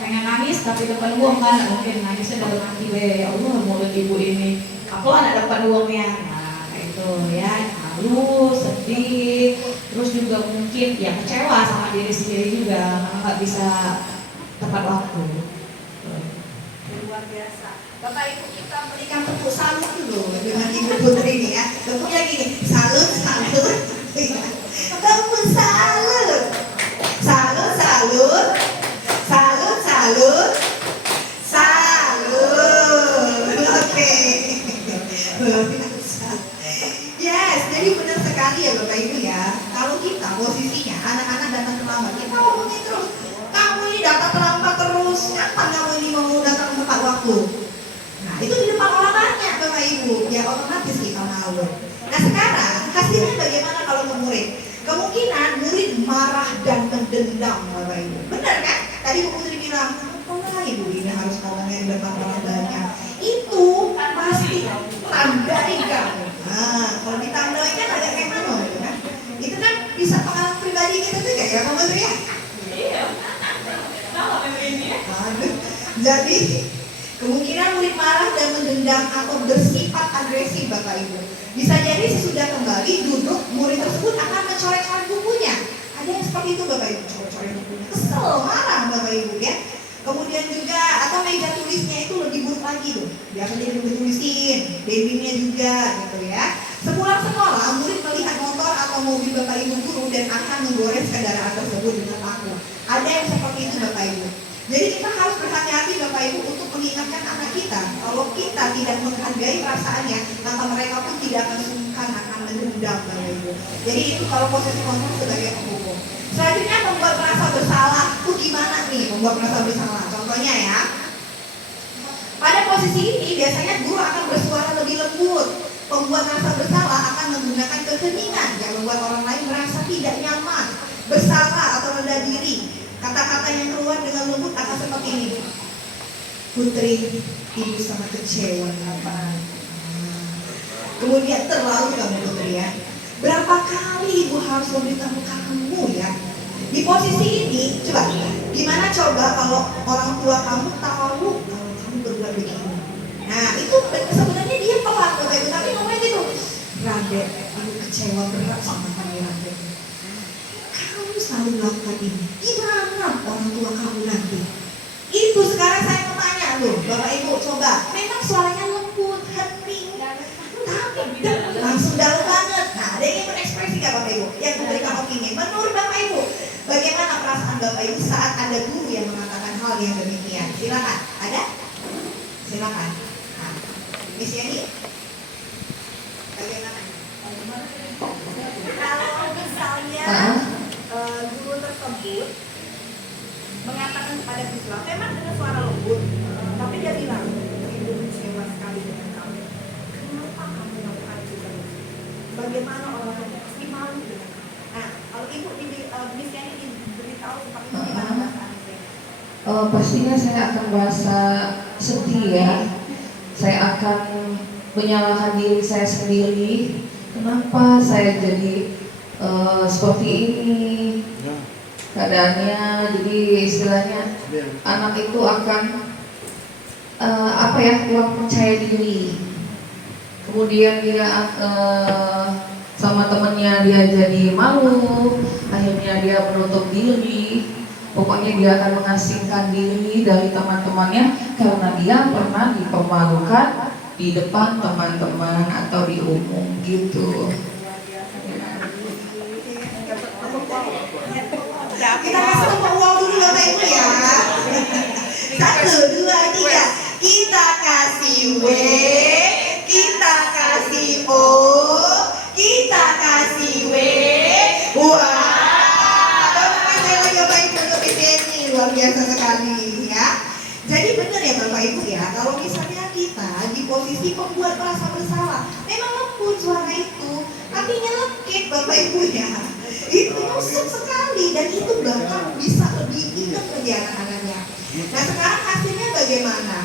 pengen nangis tapi depan uang kan, mungkin nangisnya dalam hati, ya Allah mulut ibu ini, aku anak depan uangnya. Itu ya, malu, sedih, terus juga mungkin ya kecewa sama diri sendiri juga karena nggak bisa tepat waktu. Luar biasa. Bapak Ibu kita berikan tepuk salut dulu dengan Ibu Putri ini ya. Tepuknya gini, salut. Tepuk salut. Salut. dendam Bapak Ibu. Benar kan? Tadi Bu Putri bilang, kenapa Ibu ini harus ngomongin depan orang banyak? Itu pasti tandai kamu. Nah, kalau ditandai kan agak kayak mana gitu kan? Itu kan bisa pengalaman pribadi kita juga ya Pak Putri ya? Iya. Salah ini ya. Aduh. Jadi kemungkinan murid marah dan mendendam atau bersifat agresif Bapak Ibu. Bisa jadi sesudah kembali duduk, murid tersebut akan mencoret-coret bukunya. Ada yang seperti itu Bapak Ibu, coret-coret bukunya. Kesel, marah Bapak Ibu ya. Kemudian juga atau meja tulisnya itu lebih buruk lagi tuh. Biasanya ditulisin, babynya juga gitu ya. Sepulang sekolah, murid melihat motor atau mobil Bapak Ibu guru dan akan menggores kendaraan tersebut dengan paku. Ada yang seperti itu Bapak Ibu. Jadi kita harus berhati-hati Bapak Ibu untuk mengingatkan anak kita. Kalau kita tidak menghargai perasaannya, maka mereka pun tidak akan sungkan akan mendendam Bapak Ibu. Jadi itu kalau posisi kontrol sebagai penghukum. Selanjutnya membuat merasa bersalah itu gimana nih membuat merasa bersalah? Contohnya ya, pada posisi ini biasanya guru akan bersuara lebih lembut. Pembuat merasa bersalah akan menggunakan keheningan yang membuat orang lain merasa tidak nyaman, bersalah atau rendah diri. Kata-kata yang keluar dengan lembut akan seperti ini. Putri, ibu sangat kecewa. Kemudian terlalu kamu Putri ya. Berapa kali ibu harus memberitahu kamu ya? Di posisi ini, coba gimana coba kalau orang tua kamu tahu kalau kamu berbuat begini? Nah itu sebenarnya dia pelan Bapak Ibu, tapi ngomongnya gitu. Raden, ibu kecewa berat sama kamu Raden. Kamu selalu melakukan ini. Gimana orang tua kamu nanti? Itu sekarang saya mau tanya loh, Bapak Ibu coba. Memang suaranya lembut, hening, tapi langsung dalam banget. Nah, ada yang berekspresi nggak Bapak Ibu? Yang memberikan opini. Menurut Bapak Ibu, bagaimana perasaan Bapak Ibu saat ada guru yang mengatakan hal yang demikian? Silakan. Ada? Silakan. Nah, Miss Yani, bagaimana? Kalau misalnya guru tersebut mengatakan kepada siswa, memang dengan suara lembut, tapi dia bilang, ibu kecewa sekali dengan kamu. Kenapa kamu melakukan itu terus? Bagaimana orang tua pasti malu dengan kamu? Nah, kalau ibu misalnya diberitahu seperti itu, gimana perasaannya? Pastinya saya akan merasa sedih ya. Saya akan menyalahkan diri saya sendiri. Kenapa saya jadi seperti ini keadaannya? Jadi istilahnya anak itu akan kurang percaya diri. Kemudian dia sama temennya dia jadi malu. Akhirnya dia menutup diri. Pokoknya dia akan mengasingkan diri dari teman-temannya karena dia pernah dipermalukan di depan teman-teman atau di umum gitu. Kita kasih tepuk uang dulu Bapak Ibu ya. 1, 2, 3. Kita kasih W, kita kasih O, kita kasih W. Wah, Bapak Ibu untuk ini luar biasa sekali ya. Jadi benar ya Bapak Ibu ya, kalau misalnya kita di posisi pembuat merasa bersalah, memang lembut suara itu, tapi nyelekit Bapak Ibu ya. Itu nusuk sekali dan itu bahkan bisa lebih ingat bagi anak-anaknya. Nah sekarang hasilnya bagaimana?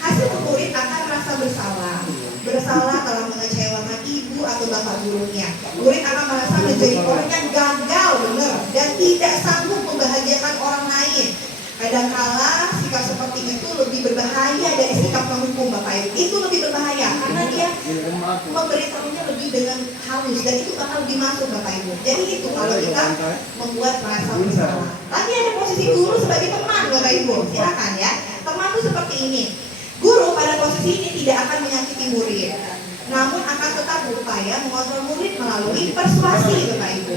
Hasil murid akan merasa bersalah telah mengecewakan ibu atau bapak gurunya. Murid akan merasa menjadi orang yang gagal benar dan tidak sanggup membahagiakan orang lain. Kadangkala sikap seperti itu lebih berbahaya dari sikap menghukum Bapak Ibu. Itu lebih berbahaya karena dia memberitahunya lebih dengan halus dan itu bakal lebih masuk Bapak Ibu. Jadi itu kalau kita membuat merasa bersalah. Tapi ada posisi guru sebagai teman Bapak Ibu. Silakan ya. Teman itu seperti ini. Guru pada posisi ini tidak akan menyakiti murid, namun akan tetap berupaya mengontrol murid melalui persuasi Bapak Ibu.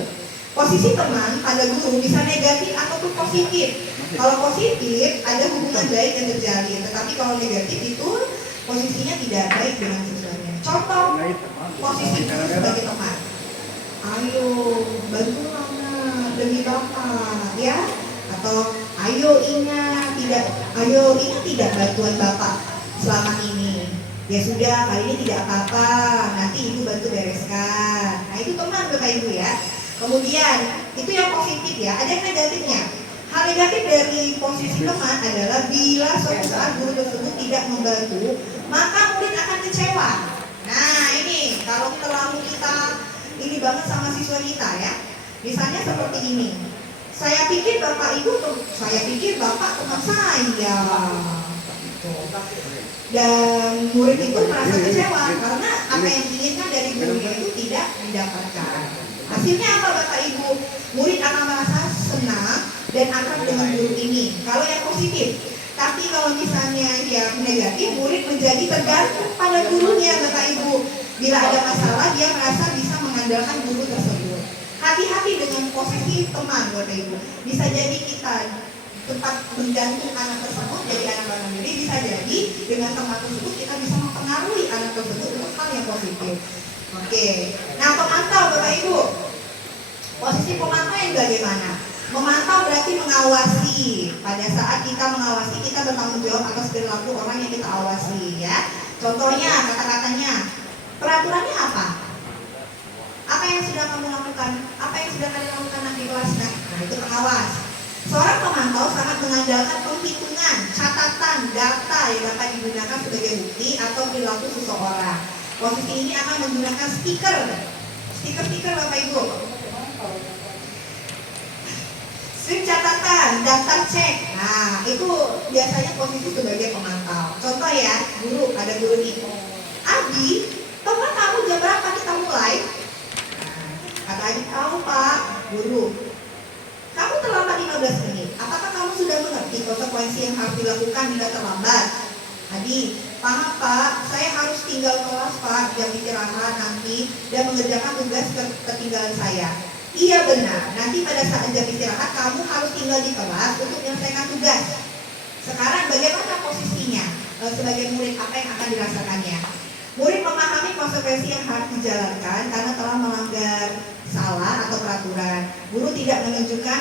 Posisi teman pada guru bisa negatif ataupun positif. Kalau positif ada hubungan baik yang terjalin, tetapi kalau negatif itu posisinya tidak baik dengan siswanya. Contoh posisi guru sebagai teman. Ayo bantulah demi bapak ya, atau ayo ingat tidak bantuan bapak selama ini. Ya sudah kali ini tidak apa-apa, nanti ibu bantu bereskan. Nah itu teman Bapak Ibu ya. Kemudian itu yang positif ya, ada yang negatifnya. Hal negatif dari posisi teman adalah bila suatu saat guru tersebut tidak membantu, maka murid akan kecewa. Nah ini kalau terlalu kita ini banget sama siswa kita ya. Misalnya seperti ini. Saya pikir bapak ibu, saya pikir bapak teman saya. Dan murid itu merasa kecewa karena apa yang diinginkan dari gurunya itu tidak didapatkan. Hasilnya apa bapak ibu? Murid akan merasa senang dan akrab dengan guru ini. Kalau yang positif. Tapi kalau misalnya yang negatif, murid menjadi tergantung pada gurunya bapak ibu. Bila ada masalah, dia merasa bisa mengandalkan guru tersebut. Hati-hati dengan posisi teman bapak ibu. Bisa jadi kita tempat menggantung anak tersebut jadi anak mandiri, bisa jadi dengan teman tersebut kita bisa mempengaruhi anak tersebut untuk hal yang positif. Oke, nah pemantau bapak ibu, posisi pemantau yang bagaimana? Memantau berarti mengawasi. Pada saat kita mengawasi, kita bertanggung jawab atas perilaku orang yang kita awasi ya. Contohnya kata-katanya, peraturannya apa? Apa yang sudah kamu lakukan? Apa yang sudah kalian lakukan di kelas? Nah itu pengawas. Seorang pemantau sangat mengandalkan penghitungan, catatan, data yang dapat digunakan sebagai bukti atau perilaku seseorang. Posisi ini akan menggunakan stiker bapak ibu. Strip catatan, daftar cek. Nah itu biasanya posisi sebagai pemantau. Contoh ya, guru, ada guru nih. Abi, teman kamu jam berapa kita mulai? Kata Abi, tahu pak, guru. Kamu terlambat 15 menit. Apakah kamu sudah mengerti konsekuensi yang harus dilakukan bila terlambat? Adi, paham pak, saya harus tinggal kelas pak, jam istirahat nanti dan mengerjakan tugas ketinggalan saya. Iya benar, nanti pada saat jam istirahat kamu harus tinggal di kelas untuk menyelesaikan tugas. Sekarang bagaimana posisinya sebagai murid, apa yang akan dirasakannya? Murid memahami konsekuensi yang harus dijalankan karena telah melanggar salah atau peraturan. Guru tidak menunjukkan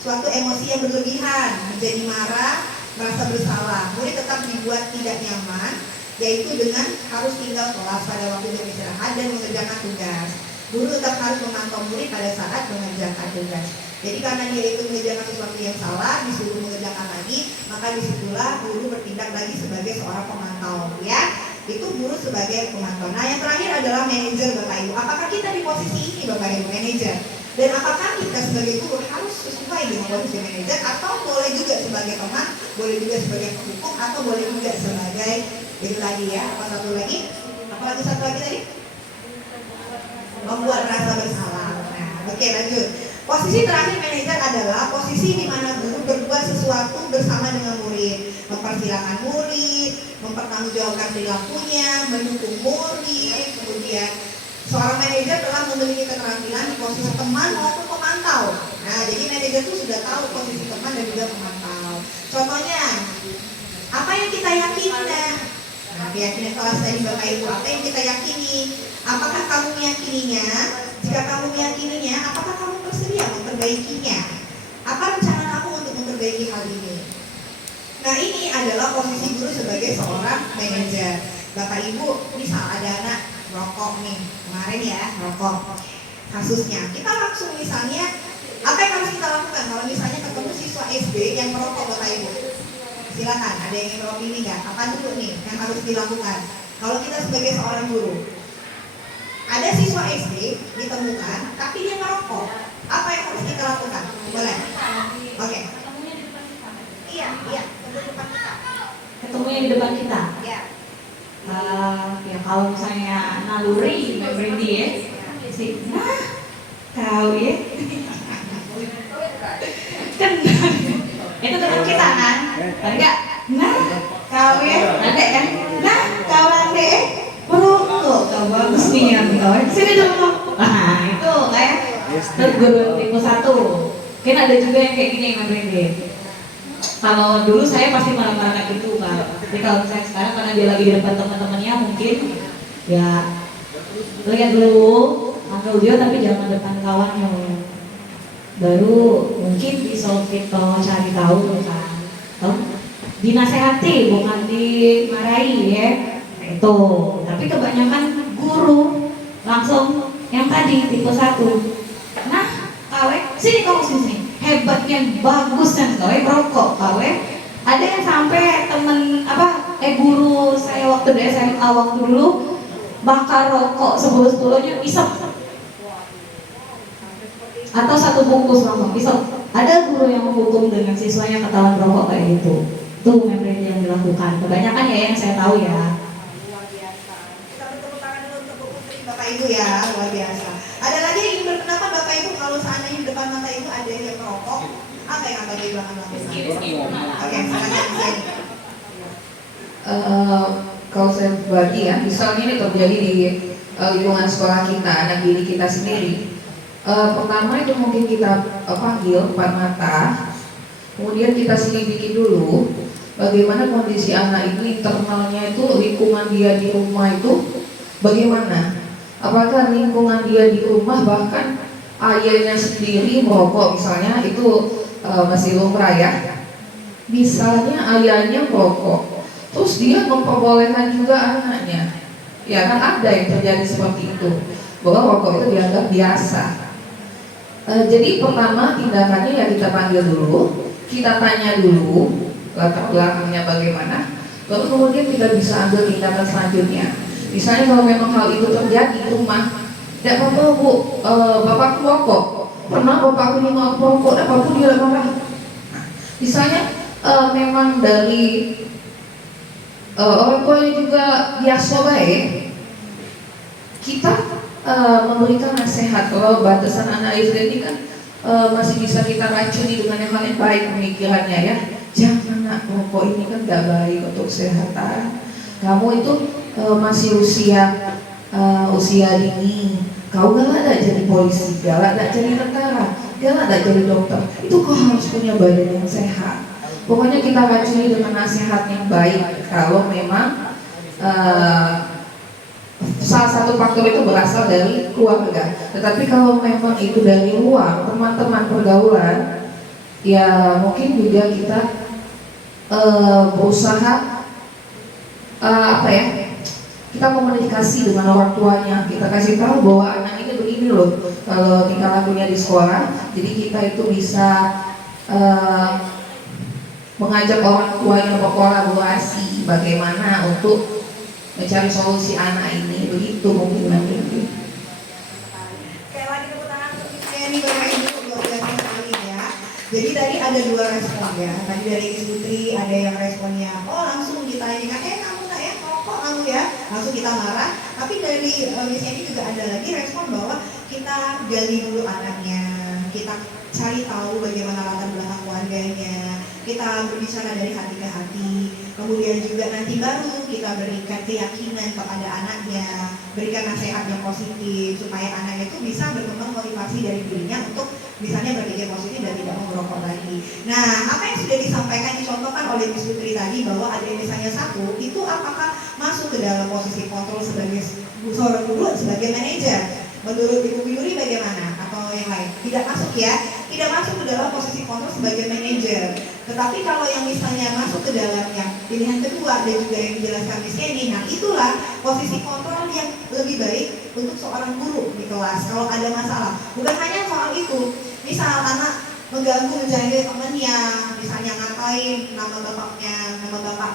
suatu emosi yang berlebihan, menjadi marah, merasa bersalah. Murid tetap dibuat tidak nyaman, yaitu dengan harus tinggal kelas pada waktu jam istirahat dan mengerjakan tugas. Guru tetap harus memantau murid pada saat mengerjakan tugas. Jadi karena dia itu mengerjakan sesuatu yang salah, disuruh mengerjakan lagi, maka disitulah guru bertindak lagi sebagai seorang pemantau, ya. Itu guru sebagai pemantau. Nah yang terakhir adalah manajer bapak ibu. Apakah kita di posisi ini bapak ibu manajer? Dan apakah kita sebagai guru harus sesuai dengan posisi manajer atau boleh juga sebagai teman, boleh juga sebagai pendukung, atau boleh juga sebagai itu tadi ya, apa satu lagi? Apalagi satu lagi tadi? Membuat rasa bersalah. Nah, oke lanjut. Posisi terakhir manajer adalah posisi di mana guru berbuat sesuatu bersama dengan murid, mempersilahkan murid, mempertanggungjawabkan perilakunya, mendukung murid. Kemudian seorang manajer telah memiliki keterampilan di posisi teman maupun pemantau. Nah, jadi manajer itu sudah tahu posisi teman dan juga pemantau. Contohnya, apa yang kita yakini dah? Nah, keyakinan kelas tadi bapak ibu, apa yang kita yakini? Apakah kamu meyakininya? Jika kamu meyakininya, apakah kamu bersedia memperbaikinya? Apa rencana kamu untuk memperbaiki hal ini? Nah ini adalah posisi guru sebagai seorang manajer. Bapak ibu, misal ada anak rokok nih, kemarin ya rokok kasusnya. Kita langsung misalnya, apa yang harus kita lakukan? Kalau misalnya ketemu siswa SD yang merokok bapak ibu, silakan, ada yang ingin merokok ini nggak? Apa dulu nih yang harus dilakukan? Kalau kita sebagai seorang guru, ada siswa SD ditemukan, tapi dia merokok. Apa yang harus kita lakukan? Boleh? Oke. Iya. Ketemunya di depan kita. Ya. Ya kalau misalnya naluri berhenti ya, sih, nah, tahu ya, kan itu teman kita kan, enggak, nah, tahu ya, ada ya, nah, kawan deh, merokok, kau bagus nih yang kau, sini dulu, nah itu kayak guru tipe 1, kan ada juga yang kayak gini yang berhenti. Kalau dulu saya pasti marah-marah kayak gitu Pak. Tapi kalau saya sekarang karena dia lagi di depan teman-temannya mungkin ya lihat dulu, ambil dia tapi jangan depan kawannya. Baru mungkin kita cari tahu kan. Tahu? Dinasehati bukan dimarahi ya. Nah, itu. Tapi kebanyakan guru langsung yang tadi tipe 1. sini kamu sini. Hebatnya bagusnya kawe merokok kawe. Ada yang sampai temen guru saya waktu di SMA waktu dulu bakar rokok sebelum-sebelumnya isep atau satu bungkus langsung isep. Ada guru yang menghukum dengan siswanya ketahuan rokok kayak gitu. Itu memang yang dilakukan. Kebanyakan ya yang saya tahu ya. Luar biasa. Kita bertepuk tangan dulu untuk Bu Putri, Bapak Ibu ya, luar biasa. Ada lagi yang ingin berpendapat Bapak Ibu kalau seandainya di depan mata Ibu ada yang merokok, apa yang akan Ibu akan lakukan? Oke, silakan Seni. Kalau saya bagi ya, misalnya ini terjadi di lingkungan sekolah kita, anak didik kita sendiri. Pertama itu mungkin kita panggil depan mata, kemudian kita selidiki dulu bagaimana kondisi anak ini, internalnya itu, lingkungan dia di rumah itu bagaimana. Apakah lingkungan dia di rumah bahkan ayahnya sendiri merokok misalnya, itu masih lumrah ya. Misalnya ayahnya merokok, terus dia memperbolehkan juga anaknya, ya kan ada yang terjadi seperti itu, bahwa rokok itu dianggap biasa. Jadi pertama tindakannya ya kita panggil dulu, kita tanya dulu latar belakangnya bagaimana, baru kemudian kita bisa ambil tindakan selanjutnya. Misalnya kalau memang hal itu terjadi di rumah, tidak apa-apa Bu, bapakku rokok, pernah bapakku ini mau rokok, bapakku dia marah. Misalnya memang dari orang tuanya juga biasa baik, kita memberikan nasihat. Kalau batasan anak SD ini kan masih bisa kita racuni dengan hal yang baik pemikirannya ya. Jangan nak, rokok ini kan gak baik untuk kesehatan. Kamu itu masih usia dini. Kau galak gak jadi polisi, galak gak jadi tentara, galak gak jadi dokter. Itu kau harus punya badan yang sehat. Pokoknya kita racuni dengan nasihat yang baik. Kalau memang salah satu faktor itu berasal dari keluarga. Tetapi kalau memang itu dari luar, teman-teman pergaulan, ya mungkin juga kita berusaha kita komunikasi dengan orang tuanya. Kita kasih tahu bahwa anak ini begini loh kalau tingkah lakunya di sekolah. Jadi kita itu bisa mengajak orang tuanya berkolaborasi bagaimana untuk mencari solusi anak ini, begitu mungkin nanti. Sekali lagi tepuk tangan untuk kita. Ini Bapak Ibu luar biasa sekali ya. Jadi tadi ada dua respon ya. Tadi dari Ibu Putri ada yang responnya, oh langsung ditanyakan, kamu nggak ya rokok kamu ya, langsung kita marah. Tapi dari Miss Eni juga ada lagi respon bahwa kita gali dulu anaknya, kita cari tahu bagaimana latar belakang keluarganya, kita berbicara dari hati ke hati. Kemudian juga nanti baru kita berikan keyakinan kepada anaknya, berikan nasihat yang positif supaya anaknya itu bisa berkembang motivasi dari dirinya untuk misalnya berpikir positif dan tidak mau merokok lagi. Nah, apa yang sudah disampaikan dicontohkan oleh Miss Putri tadi bahwa ada yang misalnya satu, itu apakah masuk ke dalam posisi kontrol sebagai seorang guru, sebagai manajer? Menurut Ibu Yuri bagaimana? Atau yang lain? Tidak masuk ya? Tidak masuk ke dalam posisi kontrol sebagai manajer. Tetapi kalau yang misalnya masuk ke dalam yang pilihan kedua dan juga yang dijelaskan Miss Kenny, nah itulah posisi kontrol yang lebih baik untuk seorang guru di kelas. Kalau ada masalah, bukan hanya soal itu. Misal anak mengganggu menjahili temannya, misalnya ngatain nama bapaknya, nama bapak,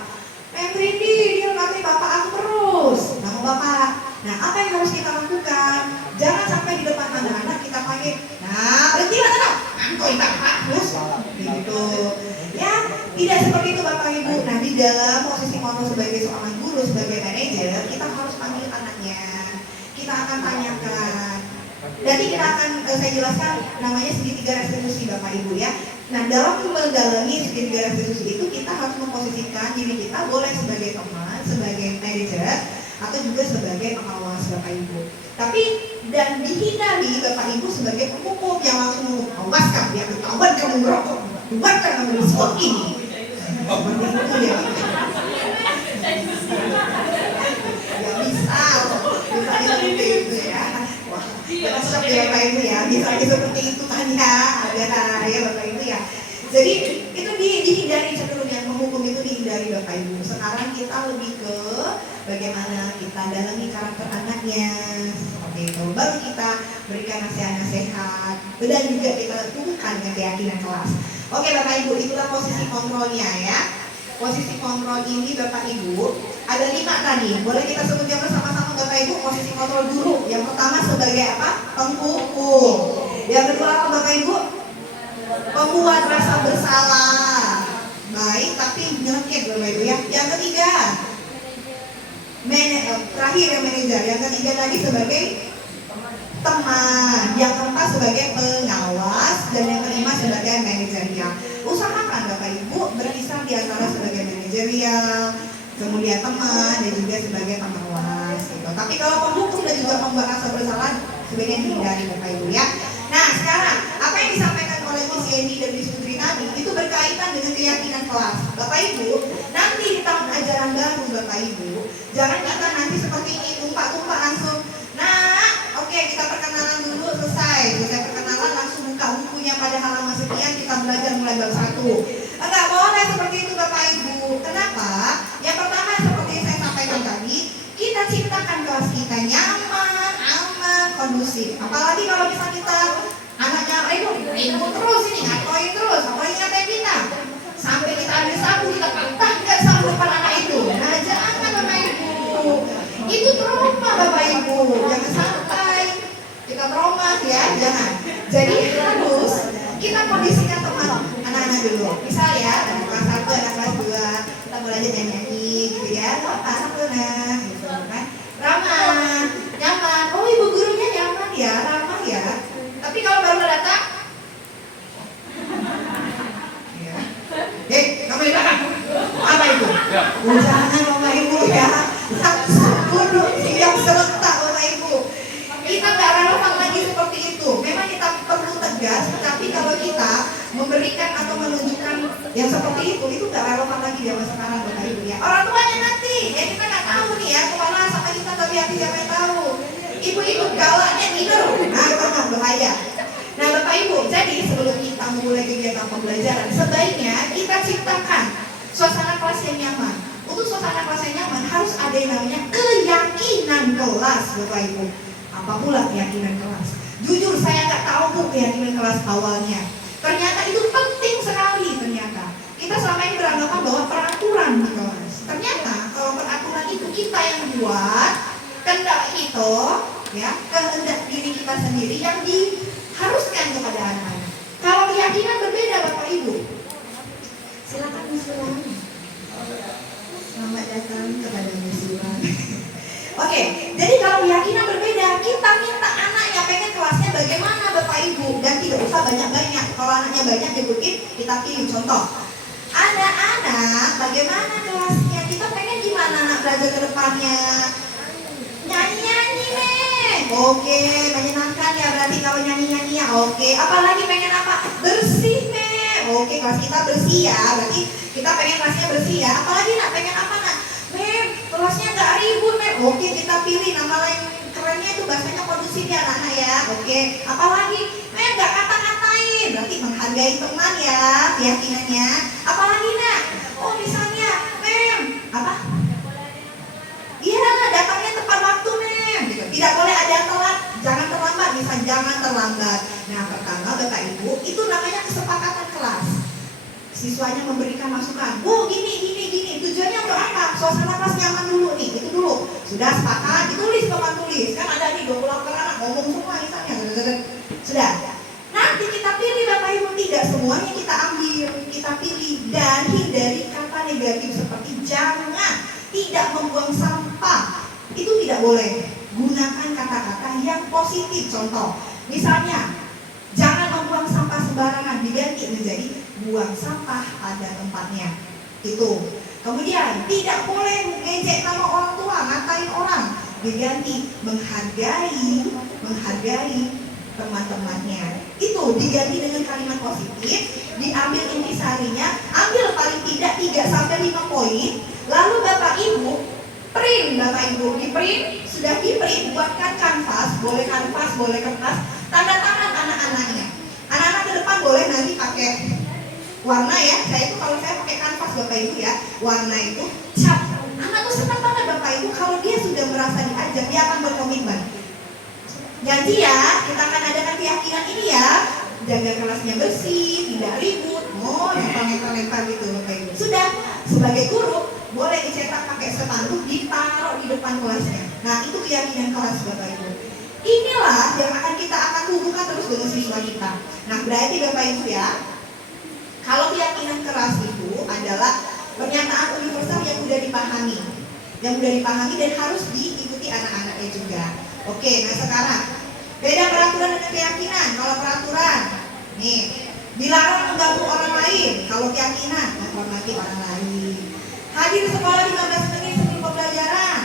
Rindi, dia ngatain bapak aku terus, nama bapak. Nah, apa yang harus kita lakukan? Jangan sampai di depan anak-anak kita panggil, nah berhentilah anak, angkoi bapak terus, gitu. Ya, tidak seperti itu Bapak Ibu. Nah, di dalam posisi kontrol sebagai seorang guru, sebagai manajer, kita harus panggil anaknya. Kita akan tanyakan. Jadi kita akan, saya jelaskan namanya segitiga restitusi Bapak Ibu ya. Nah, dalam mendalami segitiga restitusi itu kita harus memposisikan diri kita boleh sebagai teman, sebagai manajer, atau juga sebagai pengawas Bapak Ibu. Tapi dan dihindari Bapak Ibu sebagai penghukum yang langsung menghukum, awas kamu ya, ketahuan kamu merokok, keluarkan kamu dari sekolah ini. Seperti itu ya. Ya bisa seperti itu ya. Wah, tetap ya Bapak Ibu ya, bisa seperti itu kan ya, ada ya Bapak Ibu ya. Jadi itu dihindari cenderung yang menghukum itu dihindari. dihindari Bapak Ibu. Sekarang kita lebih ke bagaimana kita dalami karakter anaknya, seperti itu. Baru kita berikan nasihat-nasihat, dan juga kita tumbuhkan dengan keyakinan kelas. Oke Bapak Ibu, itulah posisi kontrolnya ya. Posisi kontrol ini Bapak Ibu ada 5 tadi. Boleh kita sebutkan bersama-sama Bapak Ibu posisi kontrol guru. Yang pertama sebagai apa? Penghukum. Yang kedua apa Bapak Ibu? Pembuat rasa bersalah. Baik, tapi nyelekit Bapak Ibu ya. Yang ketiga, terakhir yang manajer. Yang ketiga tadi sebagai teman. Yang keempat sebagai pengawas. Dan yang kelima sebagai manajerial. Usahakan Bapak Ibu berkisar di antara sebagai manajerial, kemudian teman, dan juga sebagai pengawas gitu. Tapi kalau penghukum dan juga pembuat rasa bersalah sebaiknya dihindari Bapak Ibu ya. Nah sekarang apa yang disampaikan oleh Miss Yeni dan Miss Putri tadi itu berkaitan dengan keyakinan kelas. Bapak Ibu, nanti di tahun ajaran baru Bapak Ibu, jangan kita nanti seperti ini tumpah-tumpah langsung. Nah, oke kita perkenalan dulu selesai perkenalan langsung buka bukunya pada halaman sekian kita belajar mulai bab 1. Enggak boleh seperti itu Bapak Ibu. Kenapa? Yang pertama seperti yang saya sampaikan tadi, kita ciptakan kelas kita nyaman, aman, kondusif. Apalagi kalau misalnya kita anaknya ribut terus ini ngatoin terus, apalagi ngatain kita. Sampai kita ambil sapu, kita patahkan sapu depan anak itu. Nah jangan Bapak Ibu. Itu trauma Bapak Ibu. Jangan sampai kita trauma ya, jangan. Jadi harus kita kondisikan teman anak-anak dulu. Misal ya, anak kelas 1, anak kelas 2, kita belajar nyanyi gitu ya. Apa nah gitu kan. Ramah, nyaman. Oh ibu gurunya nyaman ya, ramah ya. Tapi kalau baru datang ya. Kamu di belakang. Apa itu? Ya. Jangan Bapak Ibu ya. Langsung duduk yang serentak Bapak Ibu. Kita nggak relevan lagi seperti itu. Memang kita perlu tegas, tapi kalau kita memberikan atau menunjukkan yang seperti itu nggak relevan lagi zaman sekarang Bapak Ibu ya. Orang tuanya nanti, ya kita nggak tahu nih ya kemana sampai kita terlihat siapa yang tahu. Ibu-ibu galaknya tidur, nah bahaya. Nah Bapak Ibu, jadi sebelum kita memulai kegiatan pembelajaran, sebaiknya kita ciptakan suasana kelas yang nyaman. Untuk suasana kelas yang nyaman harus ada yang namanya keyakinan kelas Bapak Ibu. Apa pula keyakinan kelas? Jujur saya nggak tahu Bu keyakinan kelas awalnya. Ternyata itu penting sekali ternyata. Kita selama ini beranggapan bahwa peraturan di kelas. Ternyata kalau peraturan itu kita yang buat, kehendak itu, ya kehendak diri kita sendiri yang diharuskan kepada anak-anak. Kalau keyakinan berbeda Bapak Ibu, silakan usulan. Selamat datang kepada usulan. Oke, jadi kalau keyakinan berbeda, kita minta anaknya pengen kelasnya bagaimana Bapak Ibu, dan tidak usah banyak-banyak. Kalau anaknya banyak dibukin, kita pilih contoh. Ada anak, bagaimana kelasnya? Kita pengen gimana anak belajar ke depannya? Nyanyi-nyanyi nih. Oke, menyenangkan ya berarti kalau nyanyi-nyanyi ya. Oke, apalagi pengen apa? Bersih nih. Oke, kelas kita bersih ya. Berarti kita pengen kelasnya bersih ya. Apalagi nak pengen apa nak? Kelasnya nggak ribut nih. Oke, kita pilih nama lain kerennya itu bahasanya kondusif ya anak-anak ya. Oke, apalagi nggak kata-katain. Berarti menghargai teman ya keyakinannya. Apalagi nak? Oh misalnya apa? Iya, datangnya tepat waktu gitu. Tidak boleh ada telat, jangan terlambat, misalnya jangan terlambat. Nah pertama Bapak Ibu, itu namanya kesepakatan kelas. Siswanya memberikan masukan, Bu gini, tujuannya untuk apa? Suasana kelas nyaman dulu nih, itu dulu. Sudah sepakat, ditulis papan tulis. Kan ada nih 28 anak ngomong semua misalnya. Sudah. Nanti kita pilih Bapak Ibu, tidak semuanya kita ambil, kita pilih dan hindari kata negatif seperti jangan, tidak membuang sampah. Itu tidak boleh. Gunakan kata-kata yang positif. Contoh, misalnya jangan membuang sampah sembarangan, diganti menjadi buang sampah pada tempatnya. Itu. Kemudian tidak boleh ngejek nama orang tua, ngatain orang, diganti menghargai teman-temannya. Itu diganti dengan kalimat positif, diambil intisarinya, ambil paling tidak 3-5 poin, lalu Bapak Ibu print, Bapak Ibu di print, sudah di print, buatkan kanvas, boleh kertas, tanda tangan anak-anaknya. Anak-anak ke depan boleh nanti pakai warna ya, saya itu kalau saya pakai kanvas Bapak Ibu ya, warna itu cat. Anak tuh senang banget Bapak Ibu kalau dia sudah merasa diajak, dia akan berkomitmen. Janji ya, kita akan adakan keyakinan ini ya, jaga kelasnya bersih, tidak ribut, lempar-lempar gitu Bapak Ibu. Sudah, sebagai guru boleh dicetak pakai spanduk, ditaruh di depan kelasnya. Nah itu keyakinan kelas Bapak Ibu. Inilah yang kita akan hubungkan terus dengan siswa kita. Nah berarti Bapak Ibu ya, kalau keyakinan keras itu adalah pernyataan universal yang mudah dipahami, dan harus diikuti anak-anaknya juga. Oke, nah sekarang beda peraturan dengan keyakinan. Kalau peraturan, nih dilarang mengganggu orang lain. Kalau keyakinan, menghormati orang lain. Hadir sekolah 15 menit sebelum pembelajaran.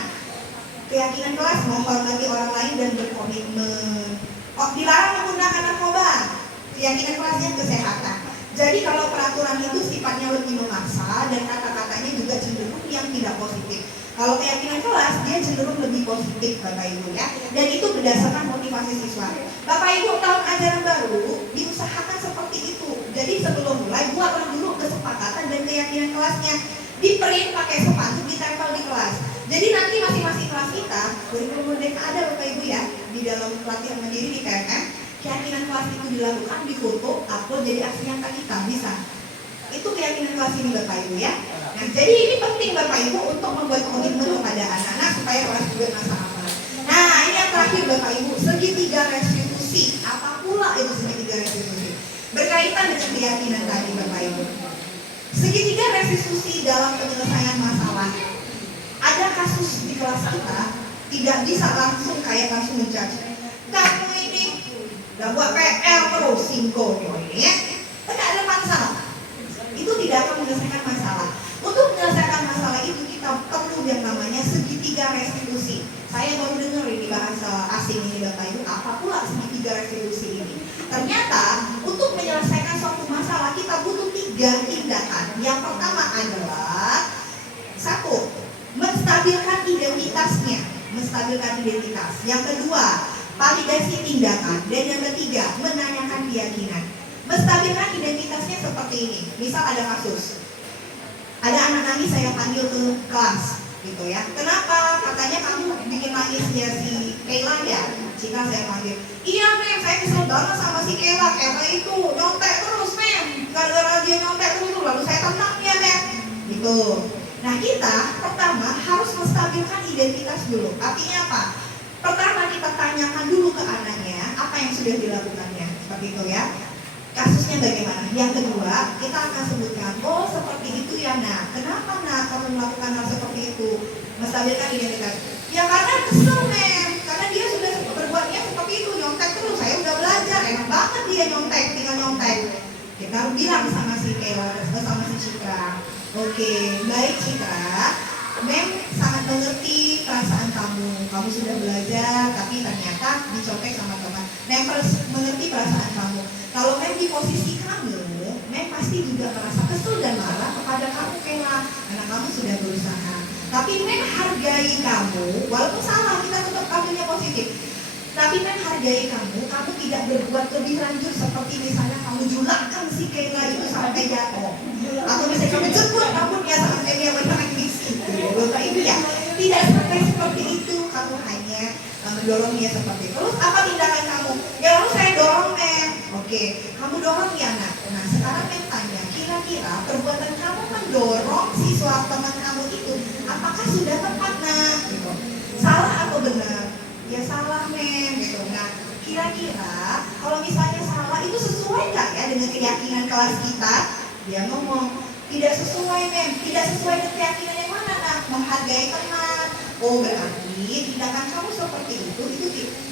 Keyakinan kelas menghormati orang lain dan berkomitmen. Dilarang menggunakan narkoba. Keyakinan kelasnya kesehatan. Jadi kalau peraturan itu sifatnya lebih memaksa dan kata-katanya juga cenderung yang tidak positif. Kalau keyakinan kelas dia cenderung lebih positif Bapak Ibu ya. Dan itu berdasarkan motivasi siswa. Bapak Ibu tahun ajaran baru diusahakan seperti itu. Jadi sebelum mulai buatlah dulu kesepakatan dan keyakinan kelasnya. Di print pakai spanduk, ditempel di kelas. Jadi nanti masing-masing kelas kita, kurikulum merdeka ada Bapak Ibu ya, di dalam pelatihan mandiri di PMM, keyakinan kelas itu dilakukan, difoto, upload jadi aksi nyata kita, bisa. Itu keyakinan kelas ini Bapak Ibu ya. Nah jadi ini penting Bapak Ibu untuk membuat komitmen kepada anak-anak supaya kelas juga masa aman. Nah ini yang terakhir Bapak Ibu, segitiga restitusi. Apa pula itu segitiga restitusi? Berkaitan dengan keyakinan tadi Bapak Ibu. Segitiga restitusi dalam penyelesaian masalah. Ada kasus di kelas kita tidak bisa langsung menjudge. Kamu ini udah buat PR terus singko ini ya. Tidak ada masalah. Itu tidak akan menyelesaikan masalah. Untuk menyelesaikan masalah itu kita perlu yang namanya segitiga restitusi. Saya baru dengar ini bahasa asing ini Bapak Ibu, apa pula segitiga restitusi ini? Ternyata untuk menyelesaikan suatu masalah kita butuh 3 tindakan. Yang pertama adalah 1. Menstabilkan identitasnya, Yang kedua, validasi tindakan. Dan yang ketiga, menanyakan keyakinan. Menstabilkan identitasnya seperti ini. Misal ada kasus, ada anak nangis, saya panggil ke kelas, gitu ya. Kenapa? Katanya kamu bikin nangisnya si Kayla ya. Cika saya panggil. Iya Mem, saya kesel banget sama si Kayla. Kayla itu nyontek terus Mem. Gara-gara dia nyontek terus, lalu saya tendang dia Mem. Gitu. Nah kita pertama harus menstabilkan identitas dulu. Artinya apa? Pertama kita tanyakan dulu ke anaknya apa yang sudah dilakukannya. Seperti itu ya. Kasusnya bagaimana? Yang kedua, kita akan sebutkan, oh seperti itu ya nak. Kenapa nak kamu melakukan hal seperti itu? Menstabilkan identitas. Ya karena kesel Mem. Karena dia sudah berbuatnya seperti itu, nyontek terus. Saya udah belajar, enak banget dia nyontek, tinggal nyontek. Kita bilang sama si Kayla, sama si Citra. Oke, baik Citra. Mem sangat mengerti perasaan kamu. Kamu sudah belajar, tapi ternyata dicontek sama teman. Mem mengerti perasaan kamu. Kalau Mem di posisi kamu, Mem pasti juga merasa kesel dan marah kepada kamu Kayla, karena kamu sudah berusaha. Tapi Mem hargai kamu, walaupun salah kita tetap ambilnya positif. Tapi Mem hargai kamu tidak berbuat lebih lanjut seperti misalnya kamu julakkan si Kayla itu sampai jatuh, atau misalnya kamu jemput rambutnya sampai dia menangis. Bapak Ibu ya, tidak sampai seperti itu. Kamu hanya mendorongnya seperti itu. Terus apa tindakan kamu? Ya lalu saya dorong Mem. Oke, kamu dorong ya nak. Nah sekarang Mem tanya, kira-kira perbuatan kamu mendorong siswa teman kamu itu apakah sudah tepat nak? Gitu. Salah atau benar? Ya salah Mem. Gitu. Nah kira-kira kalau misalnya salah itu sesuai nggak ya dengan keyakinan kelas kita? Dia ngomong tidak sesuai Mem. Tidak sesuai dengan keyakinan yang mana nak? Menghargai teman. Oh berarti tindakan kamu seperti itu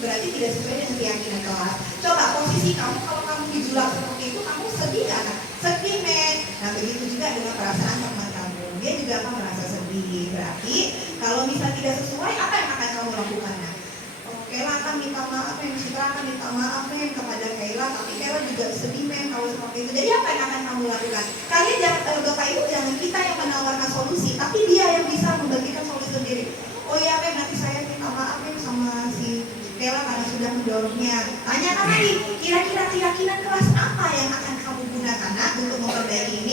berarti tidak sesuai dengan keyakinan kelas. Coba posisi kamu kalau kamu dijulak seperti itu, kamu sedih nggak? Sedih Mem. Nah begitu juga dengan perasaan teman kamu, dia juga akan merasa sedih. Berarti kalau misalnya tidak sesuai, apa yang akan kamu lakukan? Nah, Kayla akan minta maaf Mem, Citra akan minta maaf Mem kepada Kayla, tapi Kayla juga sedih Mem kalau seperti itu. Jadi apa yang akan kamu lakukan? Kalian jangan, Bapak Ibu jangan kita yang menawarkan solusi, tapi dia yang bisa membagikan solusi sendiri. Oh iya Mem, nanti saya minta maaf Mem sama si Kayla karena sudah mendorongnya. Tanyakan lagi, kira-kira keyakinan kelas apa yang akan kamu gunakan untuk memperbaiki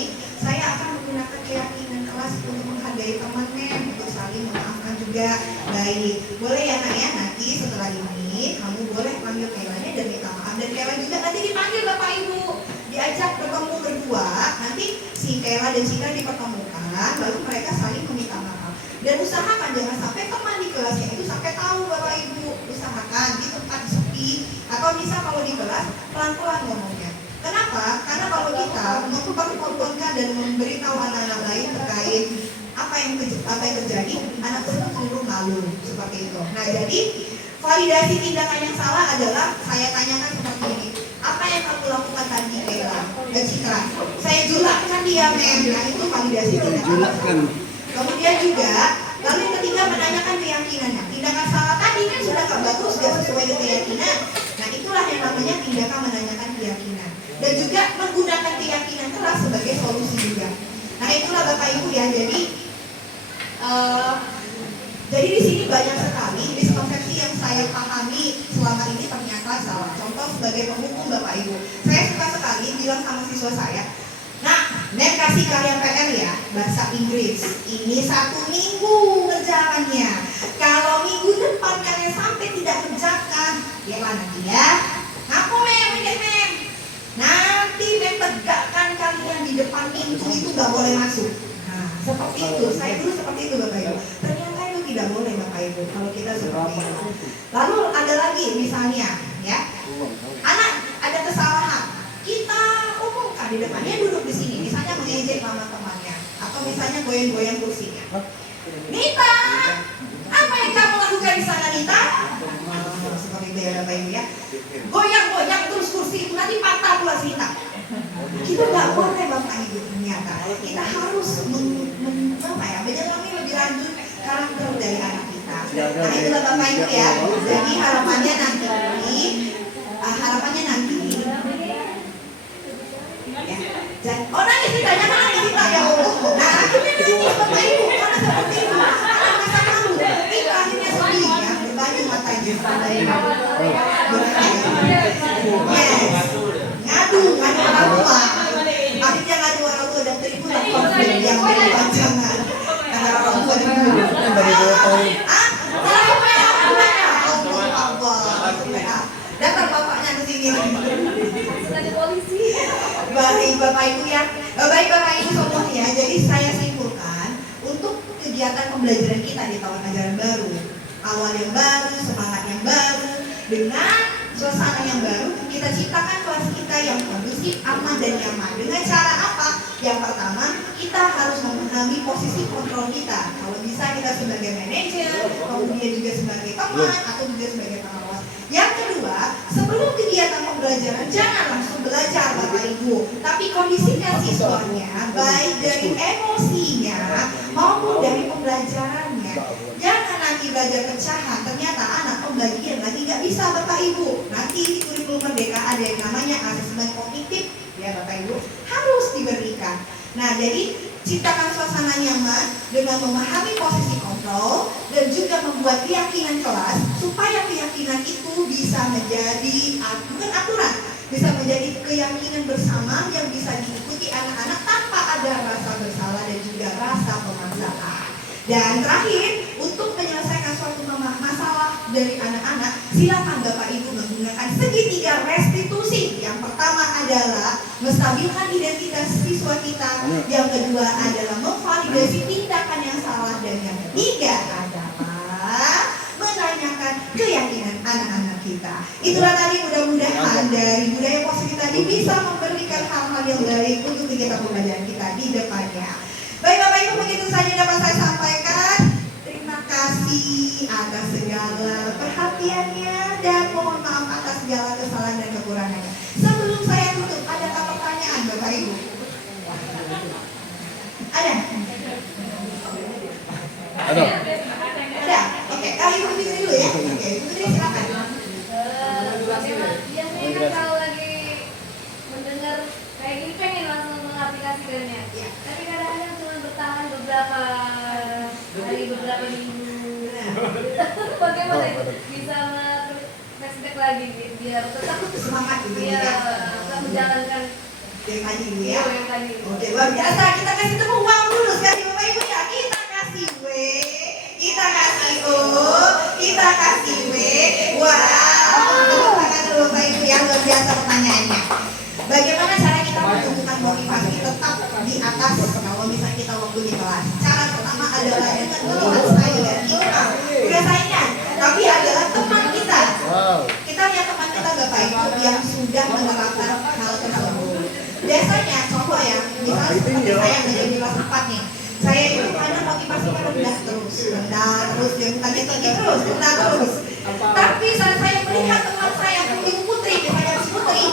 juga. Baik, boleh ya nak ya, nanti setelah ini kamu boleh panggil Kailanya dan minta maaf. Dan Kaila juga nanti dipanggil Bapak Ibu, diajak bertemu berdua. Nanti si Kaila dan Citra dipertemukan, lalu mereka saling meminta maaf. Dan usahakan jangan sampai teman di kelasnya itu sampai tahu Bapak Ibu. Usahakan di tempat sepi atau bisa kalau di kelas pelan-pelan ngomongnya. Kenapa? Karena kalau kita mempertontonkan dan memberitahu anak-anak lain terkait apa yang terjadi, anak tersebut cenderung malu seperti itu. Nah, jadi validasi tindakan yang salah adalah saya tanyakan seperti ini. Apa yang kamu lakukan tadi, Kaila dan Citra? Saya julakkan dia, Mem. Nah, itu validasi tindakan. Kemudian juga, lalu yang ketiga menanyakan keyakinannya. Tindakan salah tadi kan sudah gak bagus, sudah sesuai dengan keyakinan. Nah, itulah yang namanya tindakan menanyakan keyakinan. Dan juga menggunakan keyakinan keras sebagai solusi juga. Nah, itulah Bapak Ibu ya. Jadi di sini banyak sekali miskonsepsi yang saya pahami selama ini ternyata salah. Contoh sebagai penghukum Bapak Ibu, saya suka sekali bilang sama siswa saya, nah, Nek kasih kalian PR ya, bahasa Inggris. Ini 1 minggu kerjaannya. Kalau minggu depan kalian sampai tidak kerjakan, ya nanti ya. Ngaku Mem, Mem. Nanti Mem tegakkan kalian di depan pintu itu gak boleh masuk. Nah, seperti itu. Saya dulu seperti itu Bapak Ibu. Ternyata itu tidak boleh Bapak Ibu kalau kita seperti itu. Lalu ada lagi misalnya ya, anak ada kesalahan. Kita umumkan di depannya duduk di sini, misalnya mengejek sama temannya, atau misalnya goyang-goyang kursinya. Nita, apa yang kamu lakukan di sana, Nita? Seperti itu ya Bapak Ibu ya. Goyang-goyang terus kursi itu nanti patah pula Nita. Kita nggak boleh Bapak Ibu ternyata. Kita harus menyelami lebih lanjut karakter dari anak kita. Nah itulah Bapak Ibu ya. Jadi harapannya nanti oh nangis ditanya nangis ditanya nah akhirnya nangis Bapak Ibu karena seperti itu anak merasa malu itu akhirnya sedih ya berbaju matanya yes ngadu orang tua akhirnya ngadu orang tua dan teribulah konflik yang berkepanjangan antara orang tua dan guru datang bapaknya ke sini Ada polisi. Baik Bapak Ibu ya, baik Bapak Ibu semuanya. Jadi saya simpulkan untuk kegiatan pembelajaran kita di tahun ajaran baru, awal yang baru, semangat yang baru, dengan suasana yang baru, kita ciptakan kelas kita yang kondusif, aman dan nyaman. Dengan cara apa? Yang pertama, kita harus memahami posisi kontrol kita. Kalau bisa kita sebagai manajer, kemudian juga sebagai teman atau juga sebagai pengawas. Yang kedua, sebelum kegiatan pembelajaran jangan langsung belajar Bapak Ibu, tapi kondisikan siswanya baik dari emosinya maupun dari pembelajarannya. Jangan nanti belajar pecahan, ternyata anak pembagian lagi nggak bisa Bapak Ibu. Nanti di kurikulum Merdeka ada yang namanya asesmen kognitif, ya Bapak Ibu harus diberikan. Nah jadi ciptakan suasana nyaman dengan memahami posisi kontrol dan juga membuat keyakinan kelas supaya keyakinan itu bisa menjadi bukan aturan, bisa menjadi keyakinan bersama yang bisa diikuti anak-anak tanpa ada rasa bersalah dan juga rasa pemaksaan. Dan terakhir, untuk menyelesaikan suatu masalah dari anak-anak, silakan Bapak Ibu menggunakan segitiga restitusi. Yang pertama adalah menstabilkan identitas siswa kita, yang kedua adalah memvalidasi tindakan yang salah, dan yang ketiga adalah menanyakan keyakinan anak-anak kita. Itulah tadi mudah-mudahan dari budaya positif tadi bisa memberikan hal-hal yang baik untuk kegiatan pembelajaran kita di depannya. Baik Bapak Ibu, begitu saja dapat saya sampaikan. Terima kasih atas segala perhatiannya dan mohon maaf atas segala kesalahan dan kekurangannya. Sebelum saya tutup, adakah pertanyaan Bapak Ibu? Ada? Ada? Oke, Ibu Fitri dulu ya. Oke, Ibu Fitri silakan. Biasanya kan kalau lagi mendengar kayak gini pengen langsung mengaplikasikannya. Ya. Tapi kadang-kadang cuma bertahan beberapa hari, beberapa minggu. Bagaimana itu bisa flashback lagi biar tetap Semangat gitu biar ya. tetap menjalankan Yang tadi dulu ya. yang tadi. Oke, luar biasa. Kita kasih tepuk tangan dulu sekali Bapak Ibu ya. Kita kasih kita kasih dengan teman saya kita, bukan saya, tapi adalah teman kita. Kita lihat teman kita Bapak Ibu yang sudah menerapkan hal tersebut. Biasanya contoh ya, misalnya seperti saya menjadi kelas 4 nih. Saya itu kadang motivasinya rendah terus, yang tanya tinggi terus, rendah terus. Tapi saat saya melihat teman saya, Ibu Putri, misalnya Ibu Putri,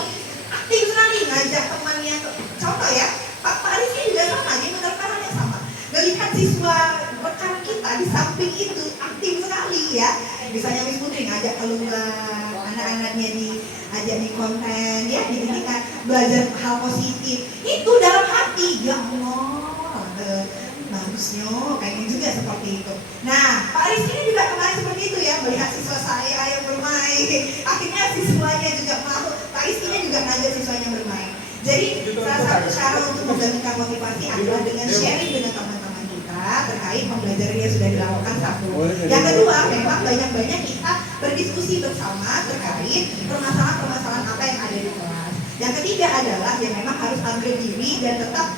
aktif sekali ngajak temannya. Contoh ya, Pak Rizky juga sama, dia menerapkan hal yang sama. Melihat siswa rekan kita di samping itu aktif sekali ya. Misalnya Miss Putri ngajak keluar, anak-anaknya diajak di konten, ya diberikan belajar hal positif. Itu dalam hati, ya Allah, bagusnya, kayaknya juga seperti itu. Nah, Pak Rizky ini juga kemarin seperti itu ya, melihat siswa saya yang bermain. Akhirnya siswanya juga mau, Pak Rizky juga ngajak siswanya bermain. Jadi salah satu cara untuk memberikan motivasi adalah dengan sharing dengan teman-teman kita terkait pembelajaran yang sudah dilakukan satu. Yang kedua, memang banyak-banyak kita berdiskusi bersama terkait permasalahan-permasalahan apa yang ada di kelas. Yang ketiga adalah yang memang harus ambil diri dan tetap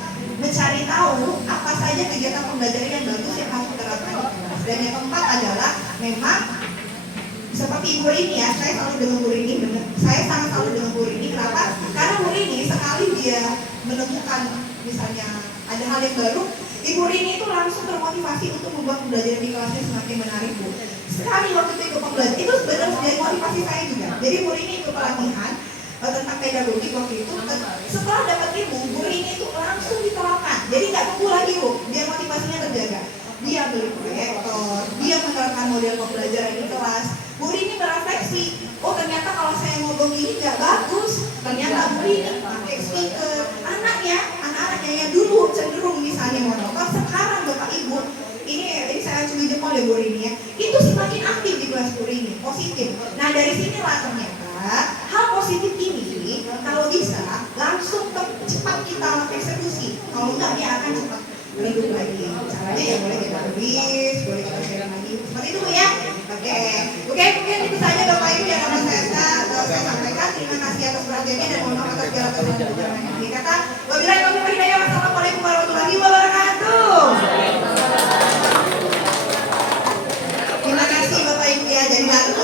mencari tahu apa saja kegiatan pembelajaran yang bagus yang harus diterapkan di kelas. Dan yang keempat adalah memang seperti Bu Rini ya, saya selalu dengan Bu Rini, saya sangat selalu dengan Bu Rini. Kenapa? Karena Bu Rini sekali dia menemukan misalnya ada hal yang baru, Ibu Rini itu langsung termotivasi untuk membuat pembelajaran di kelasnya semakin menarik Bu. Sekali waktu itu ikut pembelajaran, itu sebenarnya dari motivasi saya juga. Jadi Bu Rini ikut pelatihan tentang pedagogi waktu itu, setelah dapat ilmu, Bu Rini itu langsung diterapkan. Jadi nggak tunggu lagi Bu, dia motivasinya terjaga. Dia beli proyektor, dia menerapkan model pembelajaran di kelas. Bu Rini berefleksi, oh ternyata kalau saya ngomong ini nggak bagus. Ternyata Bu Rini pakai speaker. Anak-anaknya yang dulu cenderung misalnya monoton, sekarang Bapak Ibu, ini saya cumi jempol ya Bu Rini ya, itu semakin aktif di kelas Bu Rini, positif. Nah dari sinilah ternyata hal positif ini kalau bisa langsung cepat kita eksekusi. Kalau enggak dia akan cepat redup lagi. Caranya ya boleh kita tulis, boleh kita share lagi. Seperti itu ya. Oke, mungkin itu saja Bapak Ibu yang akan saya sampaikan. Terima kasih atas perhatiannya dan mohon maaf atas segala kesalahan yang dikata. Wabillahi taufiq wal hidayah. Wassalamualaikum warahmatullahi wabarakatuh. Terima kasih Bapak Ibu ya. Jadi lalu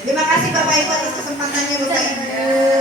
Terima kasih Bapak Ibu atas kesempatannya Bapak Ibu.